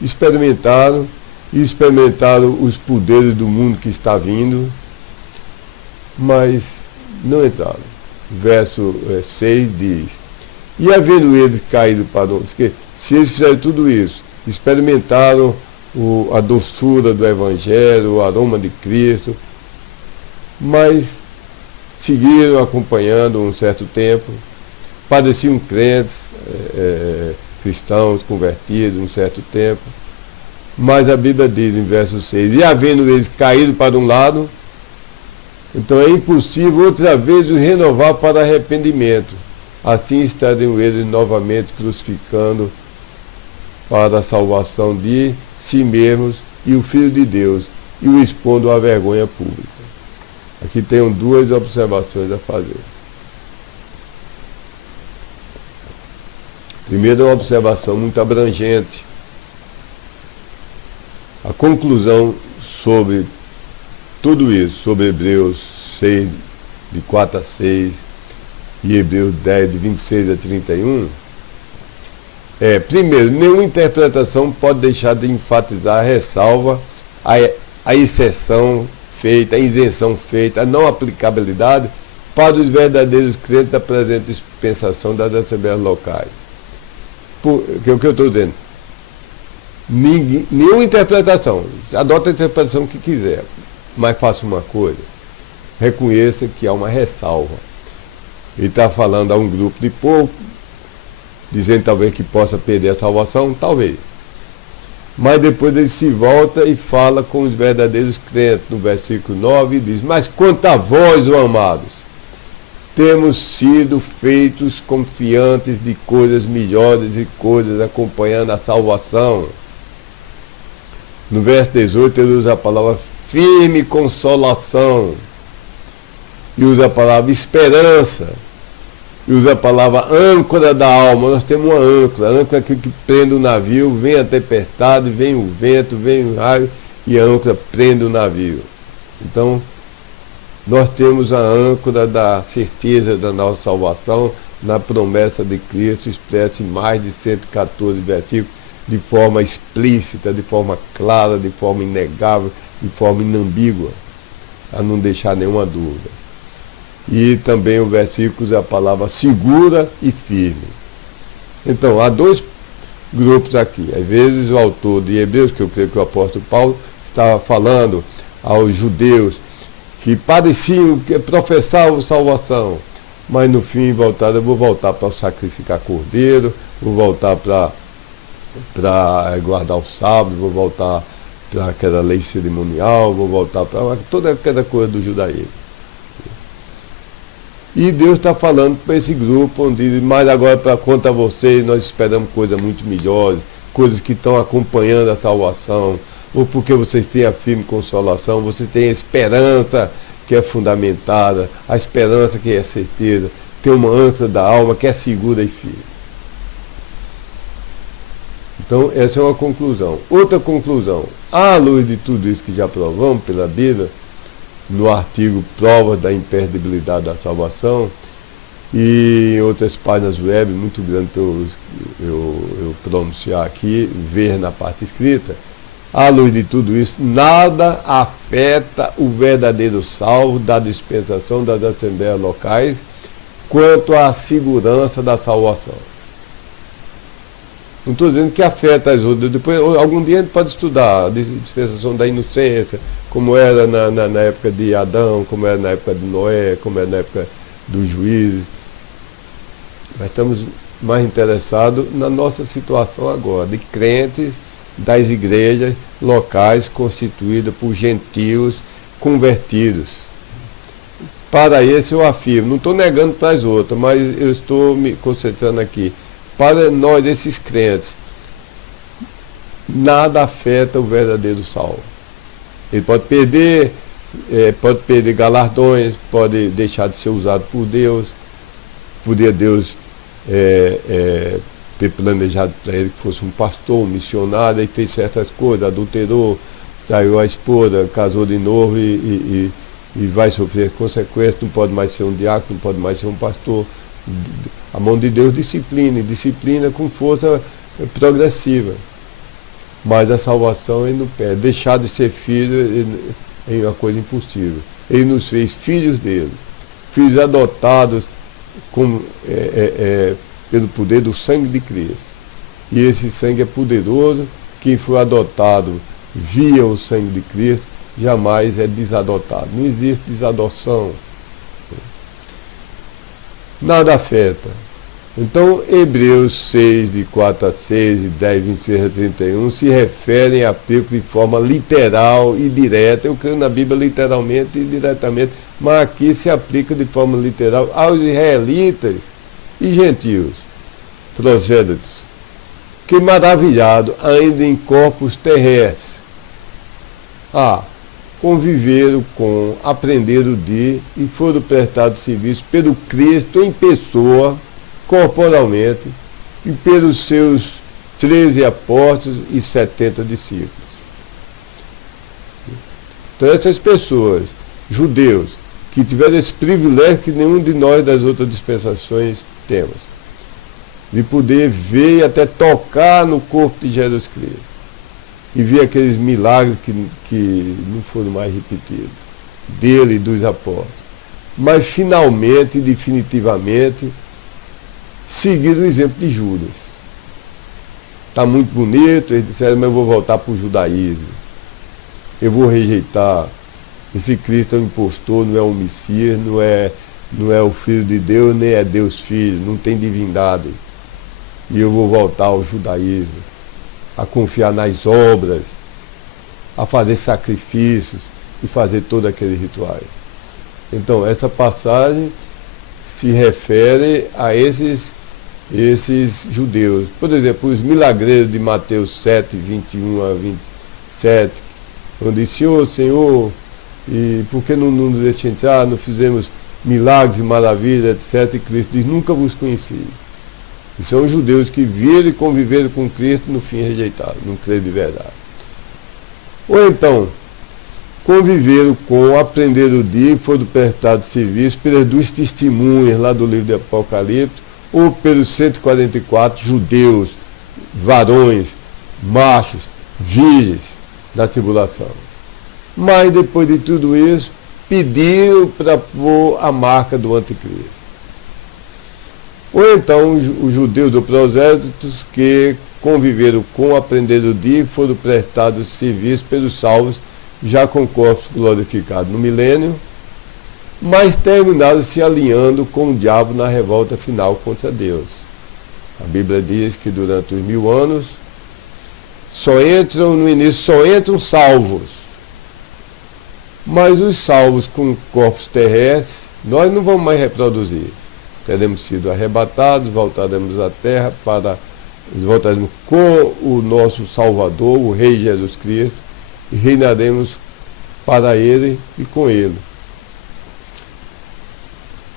Experimentaram os poderes do mundo que está vindo, mas não entraram. Verso 6 diz: e havendo eles caído para o... Se eles fizerem tudo isso, experimentaram a doçura do Evangelho, o aroma de Cristo, mas seguiram acompanhando um certo tempo, pareciam crentes, cristãos convertidos um certo tempo, mas a Bíblia diz em verso 6, e havendo eles caído para um lado, então é impossível outra vez os renovar para arrependimento. Assim estariam eles novamente crucificando para a salvação de si mesmos e o Filho de Deus, e o expondo à vergonha pública. Aqui tenho duas observações a fazer. Primeiro, é uma observação muito abrangente. A conclusão sobre tudo isso, sobre Hebreus 6, de 4 a 6, e Hebreus 10, de 26 a 31, primeiro, nenhuma interpretação pode deixar de enfatizar a ressalva, a exceção feita, a isenção feita, a não aplicabilidade para os verdadeiros crentes da presente dispensação das assembleias locais. O que eu estou dizendo? Nenhuma interpretação, adota a interpretação que quiser, mas faça uma coisa, reconheça que há uma ressalva. Ele está falando a um grupo de povo, dizendo talvez que possa perder a salvação, talvez. Mas depois ele se volta e fala com os verdadeiros crentes, no versículo 9, e diz: mas quanto a vós, ó amados, temos sido feitos confiantes de coisas melhores e coisas acompanhando a salvação. No verso 18 ele usa a palavra firme consolação, e usa a palavra esperança, e usa a palavra âncora da alma. Nós temos uma âncora, a âncora é aquilo que prende o navio, vem a tempestade, vem o vento, vem o raio, e a âncora prende o navio. Então, nós temos a âncora da certeza da nossa salvação na promessa de Cristo, expressa em mais de 114 versículos, de forma explícita, de forma clara, de forma inegável, de forma inambígua, a não deixar nenhuma dúvida. E também o versículo usa a palavra segura e firme. Então, há dois grupos aqui. Às vezes o autor de Hebreus, que eu creio que o apóstolo Paulo estava falando aos judeus, que pareciam que professavam salvação, mas no fim voltaram: eu vou voltar para sacrificar cordeiro, vou voltar para guardar o sábado, vou voltar para aquela lei cerimonial, vou voltar para toda aquela coisa do judaísmo. E Deus está falando para esse grupo, onde diz: mas agora, para conta a vocês, nós esperamos coisas muito melhores, coisas que estão acompanhando a salvação, ou porque vocês têm a firme consolação, vocês têm a esperança que é fundamentada, a esperança que é certeza, tem uma âncora da alma que é segura e firme. Então, essa é uma conclusão. Outra conclusão: à luz de tudo isso que já provamos pela Bíblia, no artigo Provas da Imperdibilidade da Salvação, e em outras páginas web, muito grande para eu pronunciar aqui, ver na parte escrita, à luz de tudo isso, nada afeta o verdadeiro salvo da dispensação das assembleias locais quanto à segurança da salvação. Não estou dizendo que afeta as outras. Depois, algum dia a gente pode estudar a dispensação da inocência, como era na época de Adão, como era na época de Noé, como era na época dos juízes. Mas estamos mais interessados na nossa situação agora, de crentes das igrejas locais constituídas por gentios convertidos. Para esse eu afirmo, não estou negando para as outras, mas eu estou me concentrando aqui. Para nós, esses crentes, nada afeta o verdadeiro salvo. Ele pode perder galardões, pode deixar de ser usado por Deus, poderia Deus ter planejado para ele que fosse um pastor, um missionário, e fez certas coisas, adulterou, traiu a esposa, casou de novo e vai sofrer consequências, não pode mais ser um diácono, não pode mais ser um pastor. A mão de Deus disciplina com força progressiva. Mas a salvação ele não pede. Deixar de ser filho é uma coisa impossível. Ele nos fez filhos dele, filhos adotados pelo poder do sangue de Cristo. E esse sangue é poderoso. Quem foi adotado via o sangue de Cristo jamais é desadotado. Não existe desadoção. Nada afeta. Então, Hebreus 6, de 4 a 6 e 10, 26 a 31, se referem a Pedro de forma literal e direta. Eu creio na Bíblia literalmente e diretamente, mas aqui se aplica de forma literal aos israelitas e gentios, prosélitos, que maravilhado, ainda em corpos terrestres, conviveram com, aprenderam de e foram prestados serviço pelo Cristo em pessoa, corporalmente, e pelos seus 13 apóstolos e 70 discípulos. Então essas pessoas, judeus, que tiveram esse privilégio que nenhum de nós das outras dispensações temos, de poder ver e até tocar no corpo de Jesus Cristo, e ver aqueles milagres que não foram mais repetidos, dele e dos apóstolos. Mas finalmente, definitivamente, seguiram o exemplo de Judas. Está muito bonito, eles disseram: mas eu vou voltar para o judaísmo. Eu vou rejeitar. Esse Cristo é um impostor, não é um Messias, não é o Filho de Deus, nem é Deus Filho, não tem divindade. E eu vou voltar ao judaísmo. a confiar nas obras, a fazer sacrifícios e fazer todos aqueles rituais. Então, essa passagem se refere a esses judeus. Por exemplo, os milagreiros de Mateus 7, 21 a 27, onde diz: Senhor, e por que não nos deixa entrar? Não fizemos milagres e maravilhas, etc. E Cristo diz: nunca vos conheci. E são os judeus que viram e conviveram com Cristo, no fim rejeitaram, não creram de verdade. Ou então, conviveram com, aprenderam o dia e foram prestados serviço pelas duas testemunhas lá do livro de Apocalipse, ou pelos 144 judeus, varões, machos, virgens da tribulação. Mas depois de tudo isso, pediram para pôr a marca do anticristo. Ou então os judeus do prosélitos que conviveram com, aprenderam o dia e foram prestados serviço pelos salvos, já com corpos glorificados no milênio, mas terminaram se alinhando com o diabo na revolta final contra Deus. A Bíblia diz que durante os 1000 anos no início só entram salvos. Mas os salvos com corpos terrestres, nós não vamos mais reproduzir. Teremos sido arrebatados, voltaremos à terra voltaremos com o nosso Salvador, o Rei Jesus Cristo, e reinaremos para Ele e com Ele.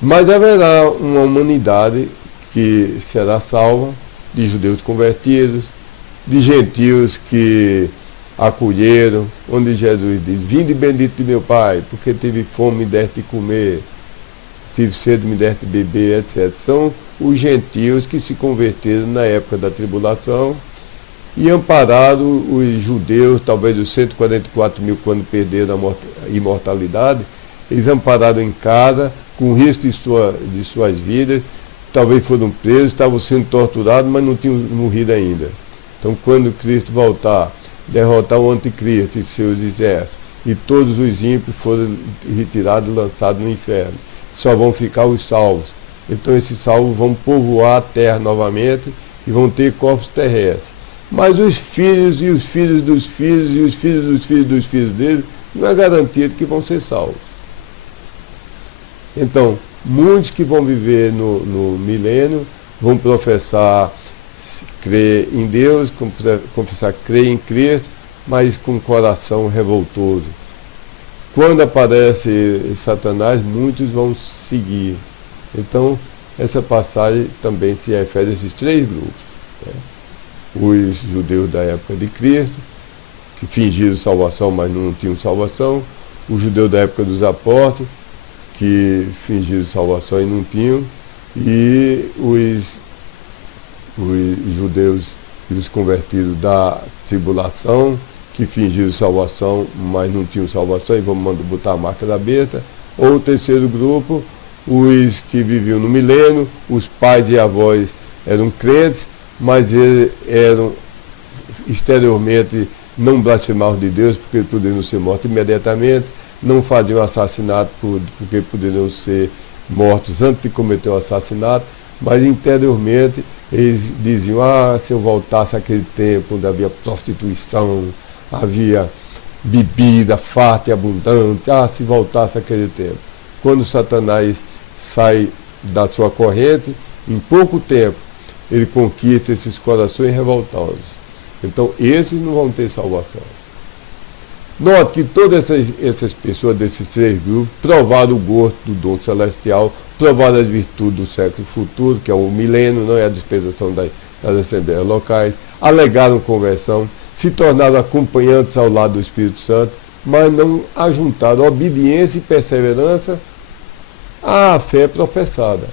Mas haverá uma humanidade que será salva, de judeus convertidos, de gentios que acolheram, onde Jesus diz: vinde bendito de meu Pai, porque tive fome, me deste de comer, tive sede, me deste de beber, etc. São os gentios que se converteram na época da tribulação e ampararam os judeus, talvez os 144 mil, quando perderam a imortalidade, eles ampararam em casa, com risco de suas vidas, talvez foram presos, estavam sendo torturados, mas não tinham morrido ainda. Então, quando Cristo voltar, derrotar o anticristo e seus exércitos, e todos os ímpios forem retirados e lançados no inferno, só vão ficar os salvos. Então esses salvos vão povoar a terra novamente e vão ter corpos terrestres. Mas os filhos e os filhos dos filhos e os filhos dos filhos dos filhos deles, não é garantido que vão ser salvos. Então, muitos que vão viver no milênio vão professar crer em Deus, confessar crer em Cristo, mas com o coração revoltoso. Quando aparece Satanás, muitos vão seguir. Então, essa passagem também se refere a esses três grupos, né? Os judeus da época de Cristo, que fingiram salvação, mas não tinham salvação. Os judeus da época dos apóstolos, que fingiram salvação e não tinham. E os judeus e os convertidos da tribulação, que fingiram salvação, mas não tinham salvação, e vamos botar a marca da besta. Ou o terceiro grupo, os que viviam no milênio, os pais e avós eram crentes, mas eles eram exteriormente, não blasfemavam de Deus, porque poderiam ser mortos imediatamente, não faziam assassinato porque poderiam ser mortos antes de cometer o assassinato, mas interiormente eles diziam: se eu voltasse àquele tempo onde havia prostituição, havia bebida farta e abundante, se voltasse àquele tempo. Quando Satanás sai da sua corrente, em pouco tempo ele conquista esses corações revoltosos. Então esses não vão ter salvação. Note que todas essas pessoas desses três grupos provaram o gosto do dom celestial, provaram as virtudes do século futuro, que é o milênio, não é a dispensação das assembleias locais, alegaram conversão, se tornaram acompanhantes ao lado do Espírito Santo, mas não ajuntaram obediência e perseverança à fé professada.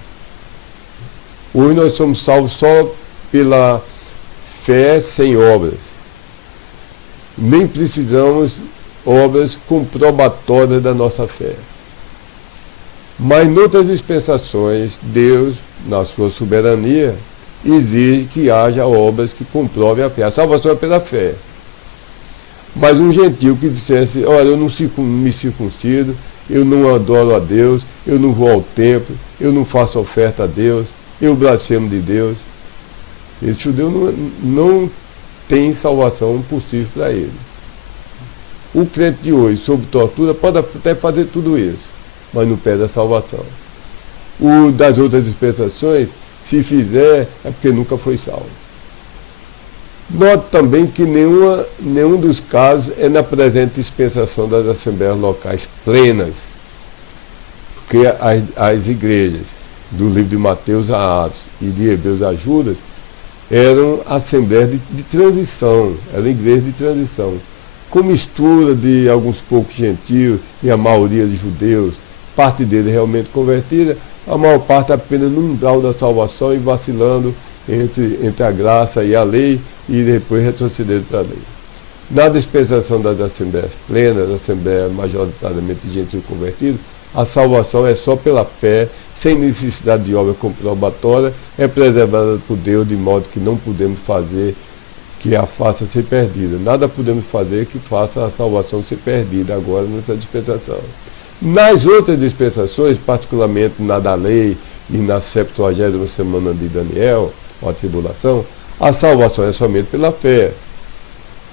Hoje nós somos salvos só pela fé sem obras. Nem precisamos obras comprobatórias da nossa fé. Mas noutras dispensações, Deus, na sua soberania, exige que haja obras que comprovem a fé. A salvação é pela fé. Mas um gentil que dissesse: olha, eu não me circuncido, eu não adoro a Deus, eu não vou ao templo, eu não faço oferta a Deus, eu blasfemo de Deus. Esse judeu não tem salvação possível para ele. O crente de hoje, sob tortura, pode até fazer tudo isso, mas não perde a salvação. O das outras dispensações, se fizer, é porque nunca foi salvo. Note também que nenhum dos casos é na presente dispensação das assembleias locais plenas, porque as igrejas do livro de Mateus a Atos e de Hebreus a Judas eram assembleias de transição, eram igrejas de transição, com mistura de alguns poucos gentios e a maioria de judeus, parte deles realmente convertida, a maior parte apenas num grau da salvação e vacilando entre a graça e a lei, e depois retrocedendo para a lei. Na dispensação das assembleias plenas, da assembleia majoritariamente de gentios convertidos, a salvação é só pela fé, sem necessidade de obra comprobatória, é preservada por Deus, de modo que não podemos fazer que a faça ser perdida. Nada podemos fazer que faça a salvação ser perdida agora nessa dispensação. Nas outras dispensações, particularmente na da lei e na 70ª semana de Daniel, ou a tribulação, a salvação é somente pela fé.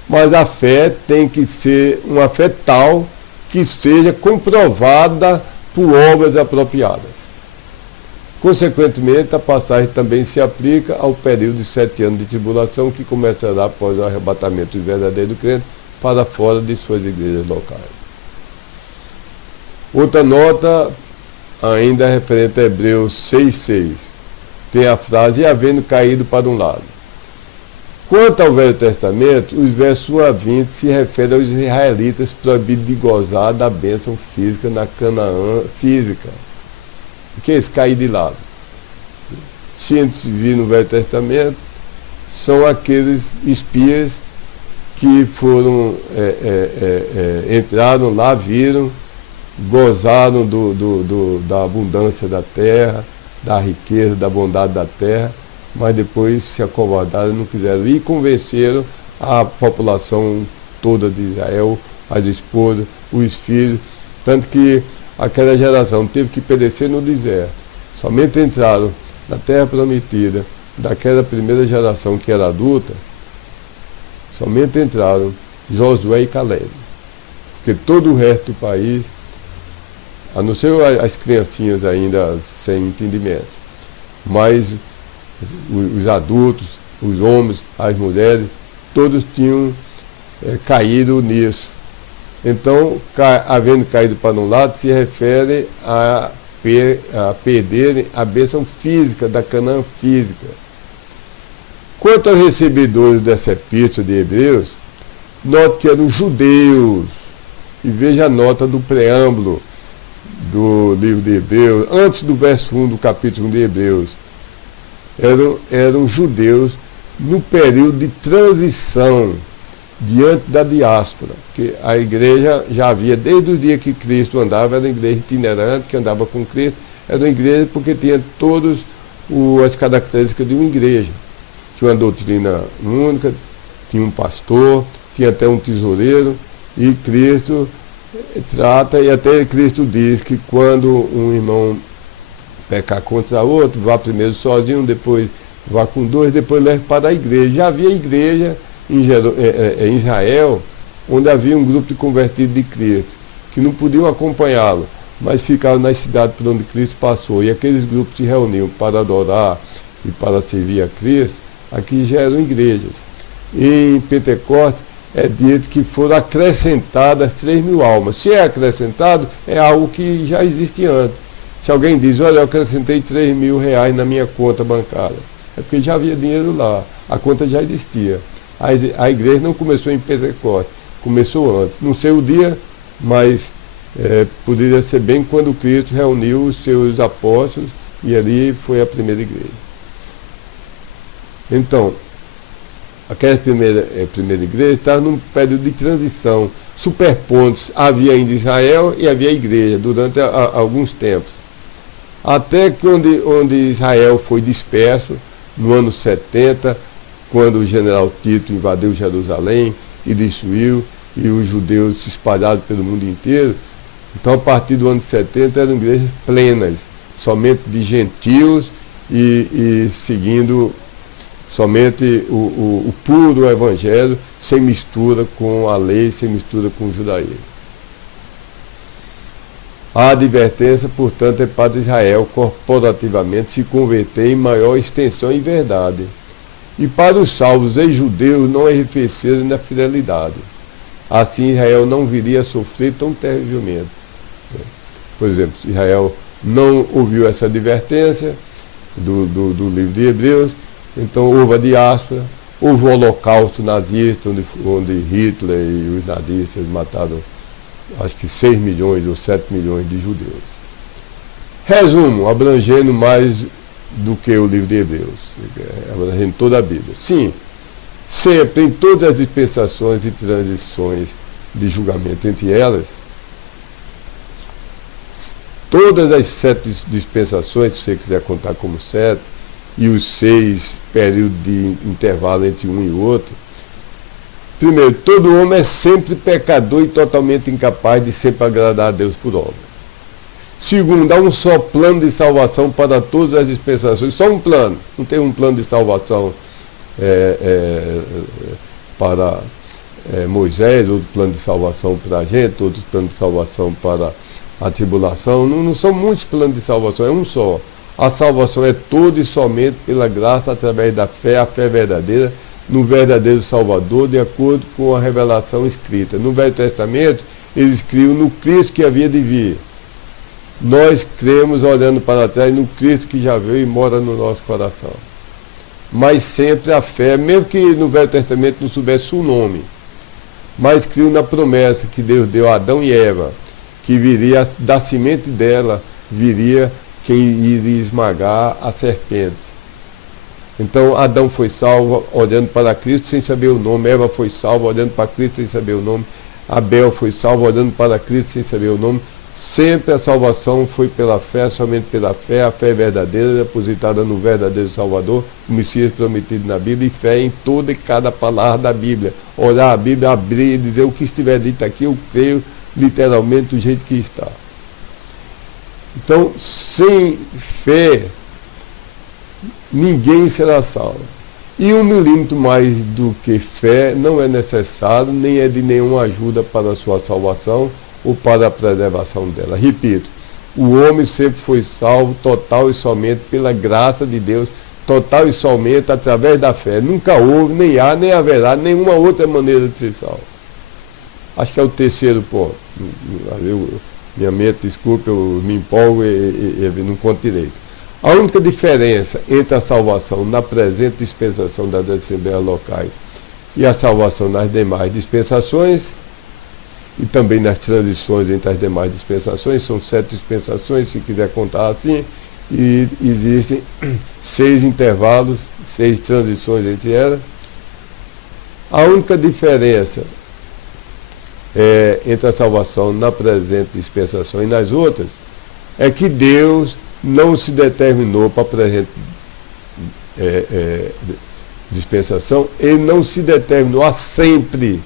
Mas a fé tem que ser uma fé tal que seja comprovada por obras apropriadas. Consequentemente, a passagem também se aplica ao período de 7 anos de tribulação que começará após o arrebatamento do verdadeiro crente para fora de suas igrejas locais. Outra nota, ainda referente a Hebreus 6,6, tem a frase, e havendo caído para um lado. Quanto ao Velho Testamento, os versos 1 a 20 se referem aos israelitas proibidos de gozar da bênção física na Canaã física. O que é isso? Cair de lado. Se a gente vir no Velho Testamento, são aqueles espias que foram, entraram lá, viram, gozaram da abundância da terra, da riqueza, da bondade da terra, mas depois se acovardaram e não quiseram ir, e convenceram a população toda de Israel, as esposas, os filhos, tanto que aquela geração teve que perecer no deserto. Somente entraram na terra prometida, daquela primeira geração que era adulta, somente entraram Josué e Caleb, porque todo o resto do país, a não ser as criancinhas ainda sem entendimento, mas os adultos, os homens, as mulheres, todos tinham caído nisso. Então, havendo caído para um lado, se refere a perderem a bênção física, da Canaã física. Quanto aos recebedores dessa epístola de Hebreus, note que eram judeus, e veja a nota do preâmbulo do livro de Hebreus, antes do verso 1 do capítulo 1 de Hebreus. Eram judeus no período de transição diante da diáspora, que a igreja já havia, desde o dia que Cristo andava, era uma igreja itinerante, que andava com Cristo, era uma igreja porque tinha todas as características de uma igreja. Tinha uma doutrina única, tinha um pastor, tinha até um tesoureiro, e Cristo trata, e até Cristo diz que quando um irmão pecar contra outro, vá primeiro sozinho, depois vá com dois, depois leve para a igreja. Já havia igreja em Israel, onde havia um grupo de convertidos de Cristo, que não podiam acompanhá-lo, mas ficaram nas cidades por onde Cristo passou, e aqueles grupos se reuniam para adorar e para servir a Cristo. Aqui já eram igrejas. E em Pentecostes é dito que foram acrescentadas 3.000 almas. Se é acrescentado, é algo que já existe antes. Se alguém diz, olha, eu acrescentei 3.000 reais na minha conta bancária, é porque já havia dinheiro lá, a conta já existia. A igreja não começou em Pentecostes, começou antes. Não sei o dia, mas poderia ser bem quando Cristo reuniu os seus apóstolos, e ali foi a primeira igreja. Então, aquela primeira igreja estava num período de transição, superpontos. Havia ainda Israel e havia a igreja durante alguns tempos. Até que onde Israel foi disperso, no ano 70, quando o general Tito invadiu Jerusalém e destruiu, e os judeus se espalharam pelo mundo inteiro. Então, a partir do ano 70, eram igrejas plenas, somente de gentios e seguindo Somente o puro evangelho, sem mistura com a lei, sem mistura com o judaísmo. A advertência, portanto, é para Israel corporativamente se converter em maior extensão e verdade. E para os salvos e judeus não arrefecerem na fidelidade. Assim Israel não viria a sofrer tão terrivelmente. Por exemplo, Israel não ouviu essa advertência do livro de Hebreus, então houve a diáspora, houve o holocausto nazista, onde Hitler e os nazistas mataram acho que 6 milhões ou 7 milhões de judeus. Resumo, abrangendo mais do que o livro de Hebreus, abrangendo toda a Bíblia. Sim, sempre, em todas as dispensações e transições de julgamento entre elas, todas as 7 dispensações, se você quiser contar como 7, e os 6 períodos de intervalo entre um e outro, primeiro, todo homem é sempre pecador e totalmente incapaz de sempre agradar a Deus por obra. Segundo, há um só plano de salvação para todas as dispensações, só um plano, não tem um plano de salvação para Moisés, outro plano de salvação para a gente, outro plano de salvação para a tribulação, não são muitos planos de salvação, é um só. A salvação é toda e somente pela graça, através da fé, a fé verdadeira, no verdadeiro Salvador, de acordo com a revelação escrita. No Velho Testamento, eles escreviam no Cristo que havia de vir. Nós cremos, olhando para trás, no Cristo que já veio e mora no nosso coração. Mas sempre a fé, mesmo que no Velho Testamento não soubesse o nome, mas criam na promessa que Deus deu a Adão e Eva, que viria da semente dela, viria quem iria esmagar a serpente. Então Adão foi salvo olhando para Cristo sem saber o nome, Eva foi salva olhando para Cristo sem saber o nome, Abel foi salvo olhando para Cristo sem saber o nome. Sempre a salvação foi pela fé, somente pela fé, a fé verdadeira, depositada no verdadeiro Salvador, o Messias prometido na Bíblia, e fé em toda e cada palavra da Bíblia. Olhar a Bíblia, abrir e dizer o que estiver dito aqui, eu creio literalmente do jeito que está. Então, sem fé, ninguém será salvo. E 1 milímetro mais do que fé não é necessário, nem é de nenhuma ajuda para a sua salvação ou para a preservação dela. Repito, o homem sempre foi salvo total e somente pela graça de Deus, total e somente através da fé. Nunca houve, nem há, nem haverá nenhuma outra maneira de ser salvo. Acho que é o terceiro ponto. Minha mente, desculpe, eu me empolgo e não conto direito. A única diferença entre a salvação na presente dispensação das assembleias locais e a salvação nas demais dispensações, e também nas transições entre as demais dispensações, são 7 dispensações, se quiser contar assim, e existem 6 intervalos, 6 transições entre elas. A única diferença entre a salvação na presente dispensação e nas outras é que Deus não se determinou para a presente dispensação, ele não se determinou a sempre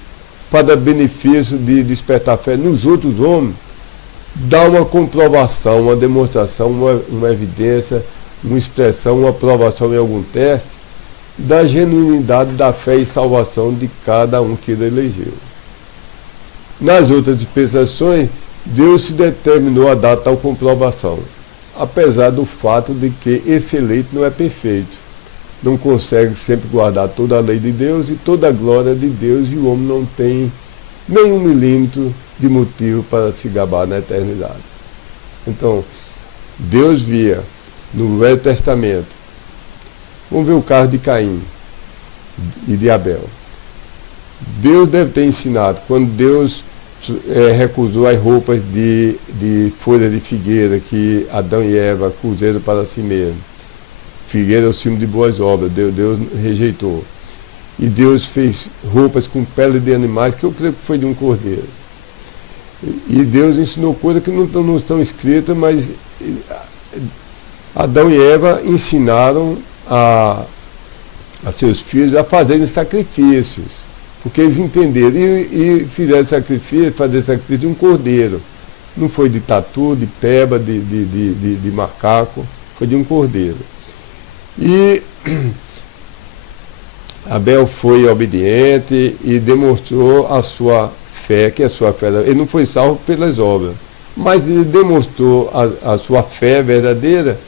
para benefício de despertar fé nos outros homens, dá uma comprovação, uma demonstração, uma evidência, uma expressão, uma aprovação em algum teste da genuinidade da fé e salvação de cada um que ele elegeu. Nas outras dispensações, Deus se determinou a dar tal comprovação, apesar do fato de que esse eleito não é perfeito, não consegue sempre guardar toda a lei de Deus e toda a glória de Deus, e o homem não tem nem 1 milímetro de motivo para se gabar na eternidade. Então, Deus via no Velho Testamento, vamos ver o caso de Caim e de Abel. Deus deve ter ensinado, quando Deus recusou as roupas de folha de figueira que Adão e Eva cozeram para si mesmos. Figueira é o símbolo de boas obras, Deus rejeitou. E Deus fez roupas com pele de animais, que eu creio que foi de um cordeiro. E Deus ensinou coisas que não estão escritas, mas Adão e Eva ensinaram a seus filhos a fazerem sacrifícios, porque eles entenderam e fizeram sacrifício, fazer sacrifício de um cordeiro. Não foi de tatu, de peba, de macaco, foi de um cordeiro. E Abel foi obediente e demonstrou a sua fé, que a sua fé, ele não foi salvo pelas obras, mas ele demonstrou a sua fé verdadeira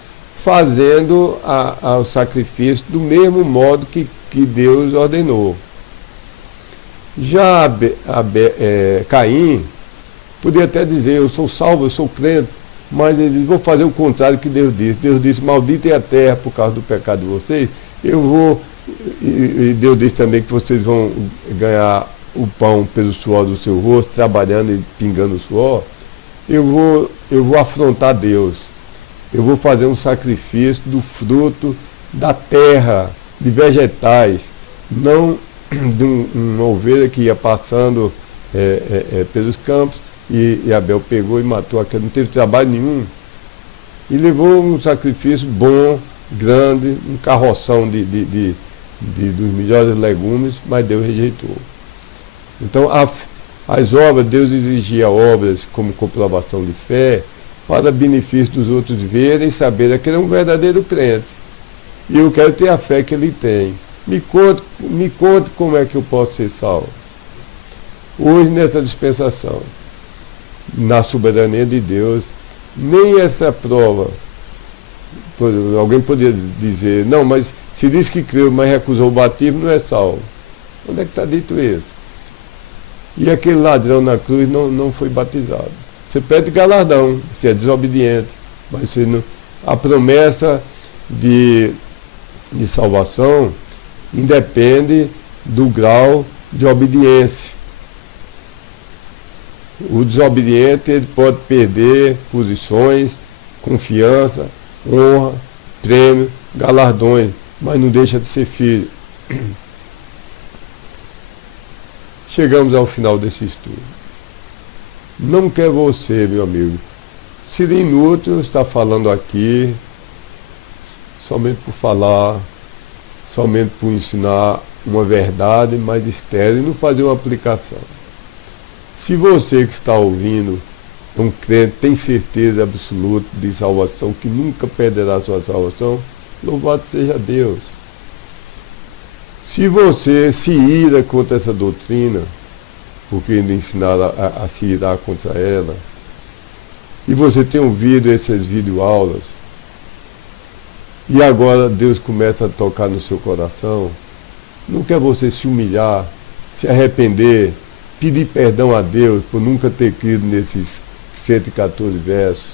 fazendo o sacrifício do mesmo modo que Deus ordenou. Já Caim podia até dizer, eu sou salvo, eu sou crente, mas ele diz, vou fazer o contrário que Deus disse. Deus disse, maldita é a terra por causa do pecado de vocês, eu vou, e Deus disse também que vocês vão ganhar o pão pelo suor do seu rosto, trabalhando e pingando o suor, eu vou afrontar Deus. Eu vou fazer um sacrifício do fruto da terra, de vegetais, não de uma ovelha que ia passando pelos campos, e Abel pegou e matou aquele, não teve trabalho nenhum. E levou um sacrifício bom, grande, um carroção dos melhores legumes, mas Deus rejeitou. Então, as obras, Deus exigia obras como comprovação de fé, para benefício dos outros verem e saberem que ele é um verdadeiro crente. E eu quero ter a fé que ele tem. Me conte como é que eu posso ser salvo. Hoje, nessa dispensação, na soberania de Deus, nem essa prova, alguém poderia dizer, não, mas se diz que creu, mas recusou o batismo, não é salvo. Onde é que está dito isso? E aquele ladrão na cruz não foi batizado. Você pede galardão, você é desobediente, mas você não, a promessa de salvação independe do grau de obediência. O desobediente ele pode perder posições, confiança, honra, prêmio, galardões, mas não deixa de ser filho. Chegamos ao final desse estudo. Não quer você, meu amigo. Seria inútil estar falando aqui somente por falar, somente por ensinar uma verdade mais estéril e não fazer uma aplicação. Se você que está ouvindo é um crente, tem certeza absoluta de salvação, que nunca perderá a sua salvação, louvado seja Deus. Se você se ira contra essa doutrina, porque ainda ensinaram a se irar contra ela, e você tem ouvido essas videoaulas, e agora Deus começa a tocar no seu coração, não quer você se humilhar, se arrepender, pedir perdão a Deus por nunca ter crido nesses 114 versos,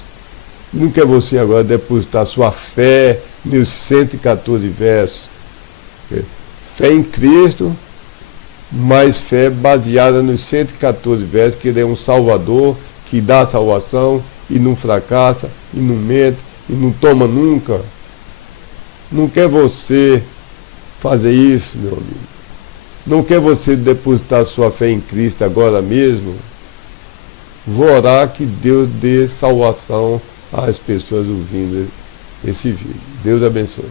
e não quer você agora depositar sua fé nesses 114 versos, fé em Cristo, mas fé baseada nos 114 versos, que ele é um Salvador, que dá a salvação, e não fracassa, e não mente, e não toma nunca. Não quer você fazer isso, meu amigo. Não quer você depositar sua fé em Cristo agora mesmo? Vou orar que Deus dê salvação às pessoas ouvindo esse vídeo. Deus abençoe.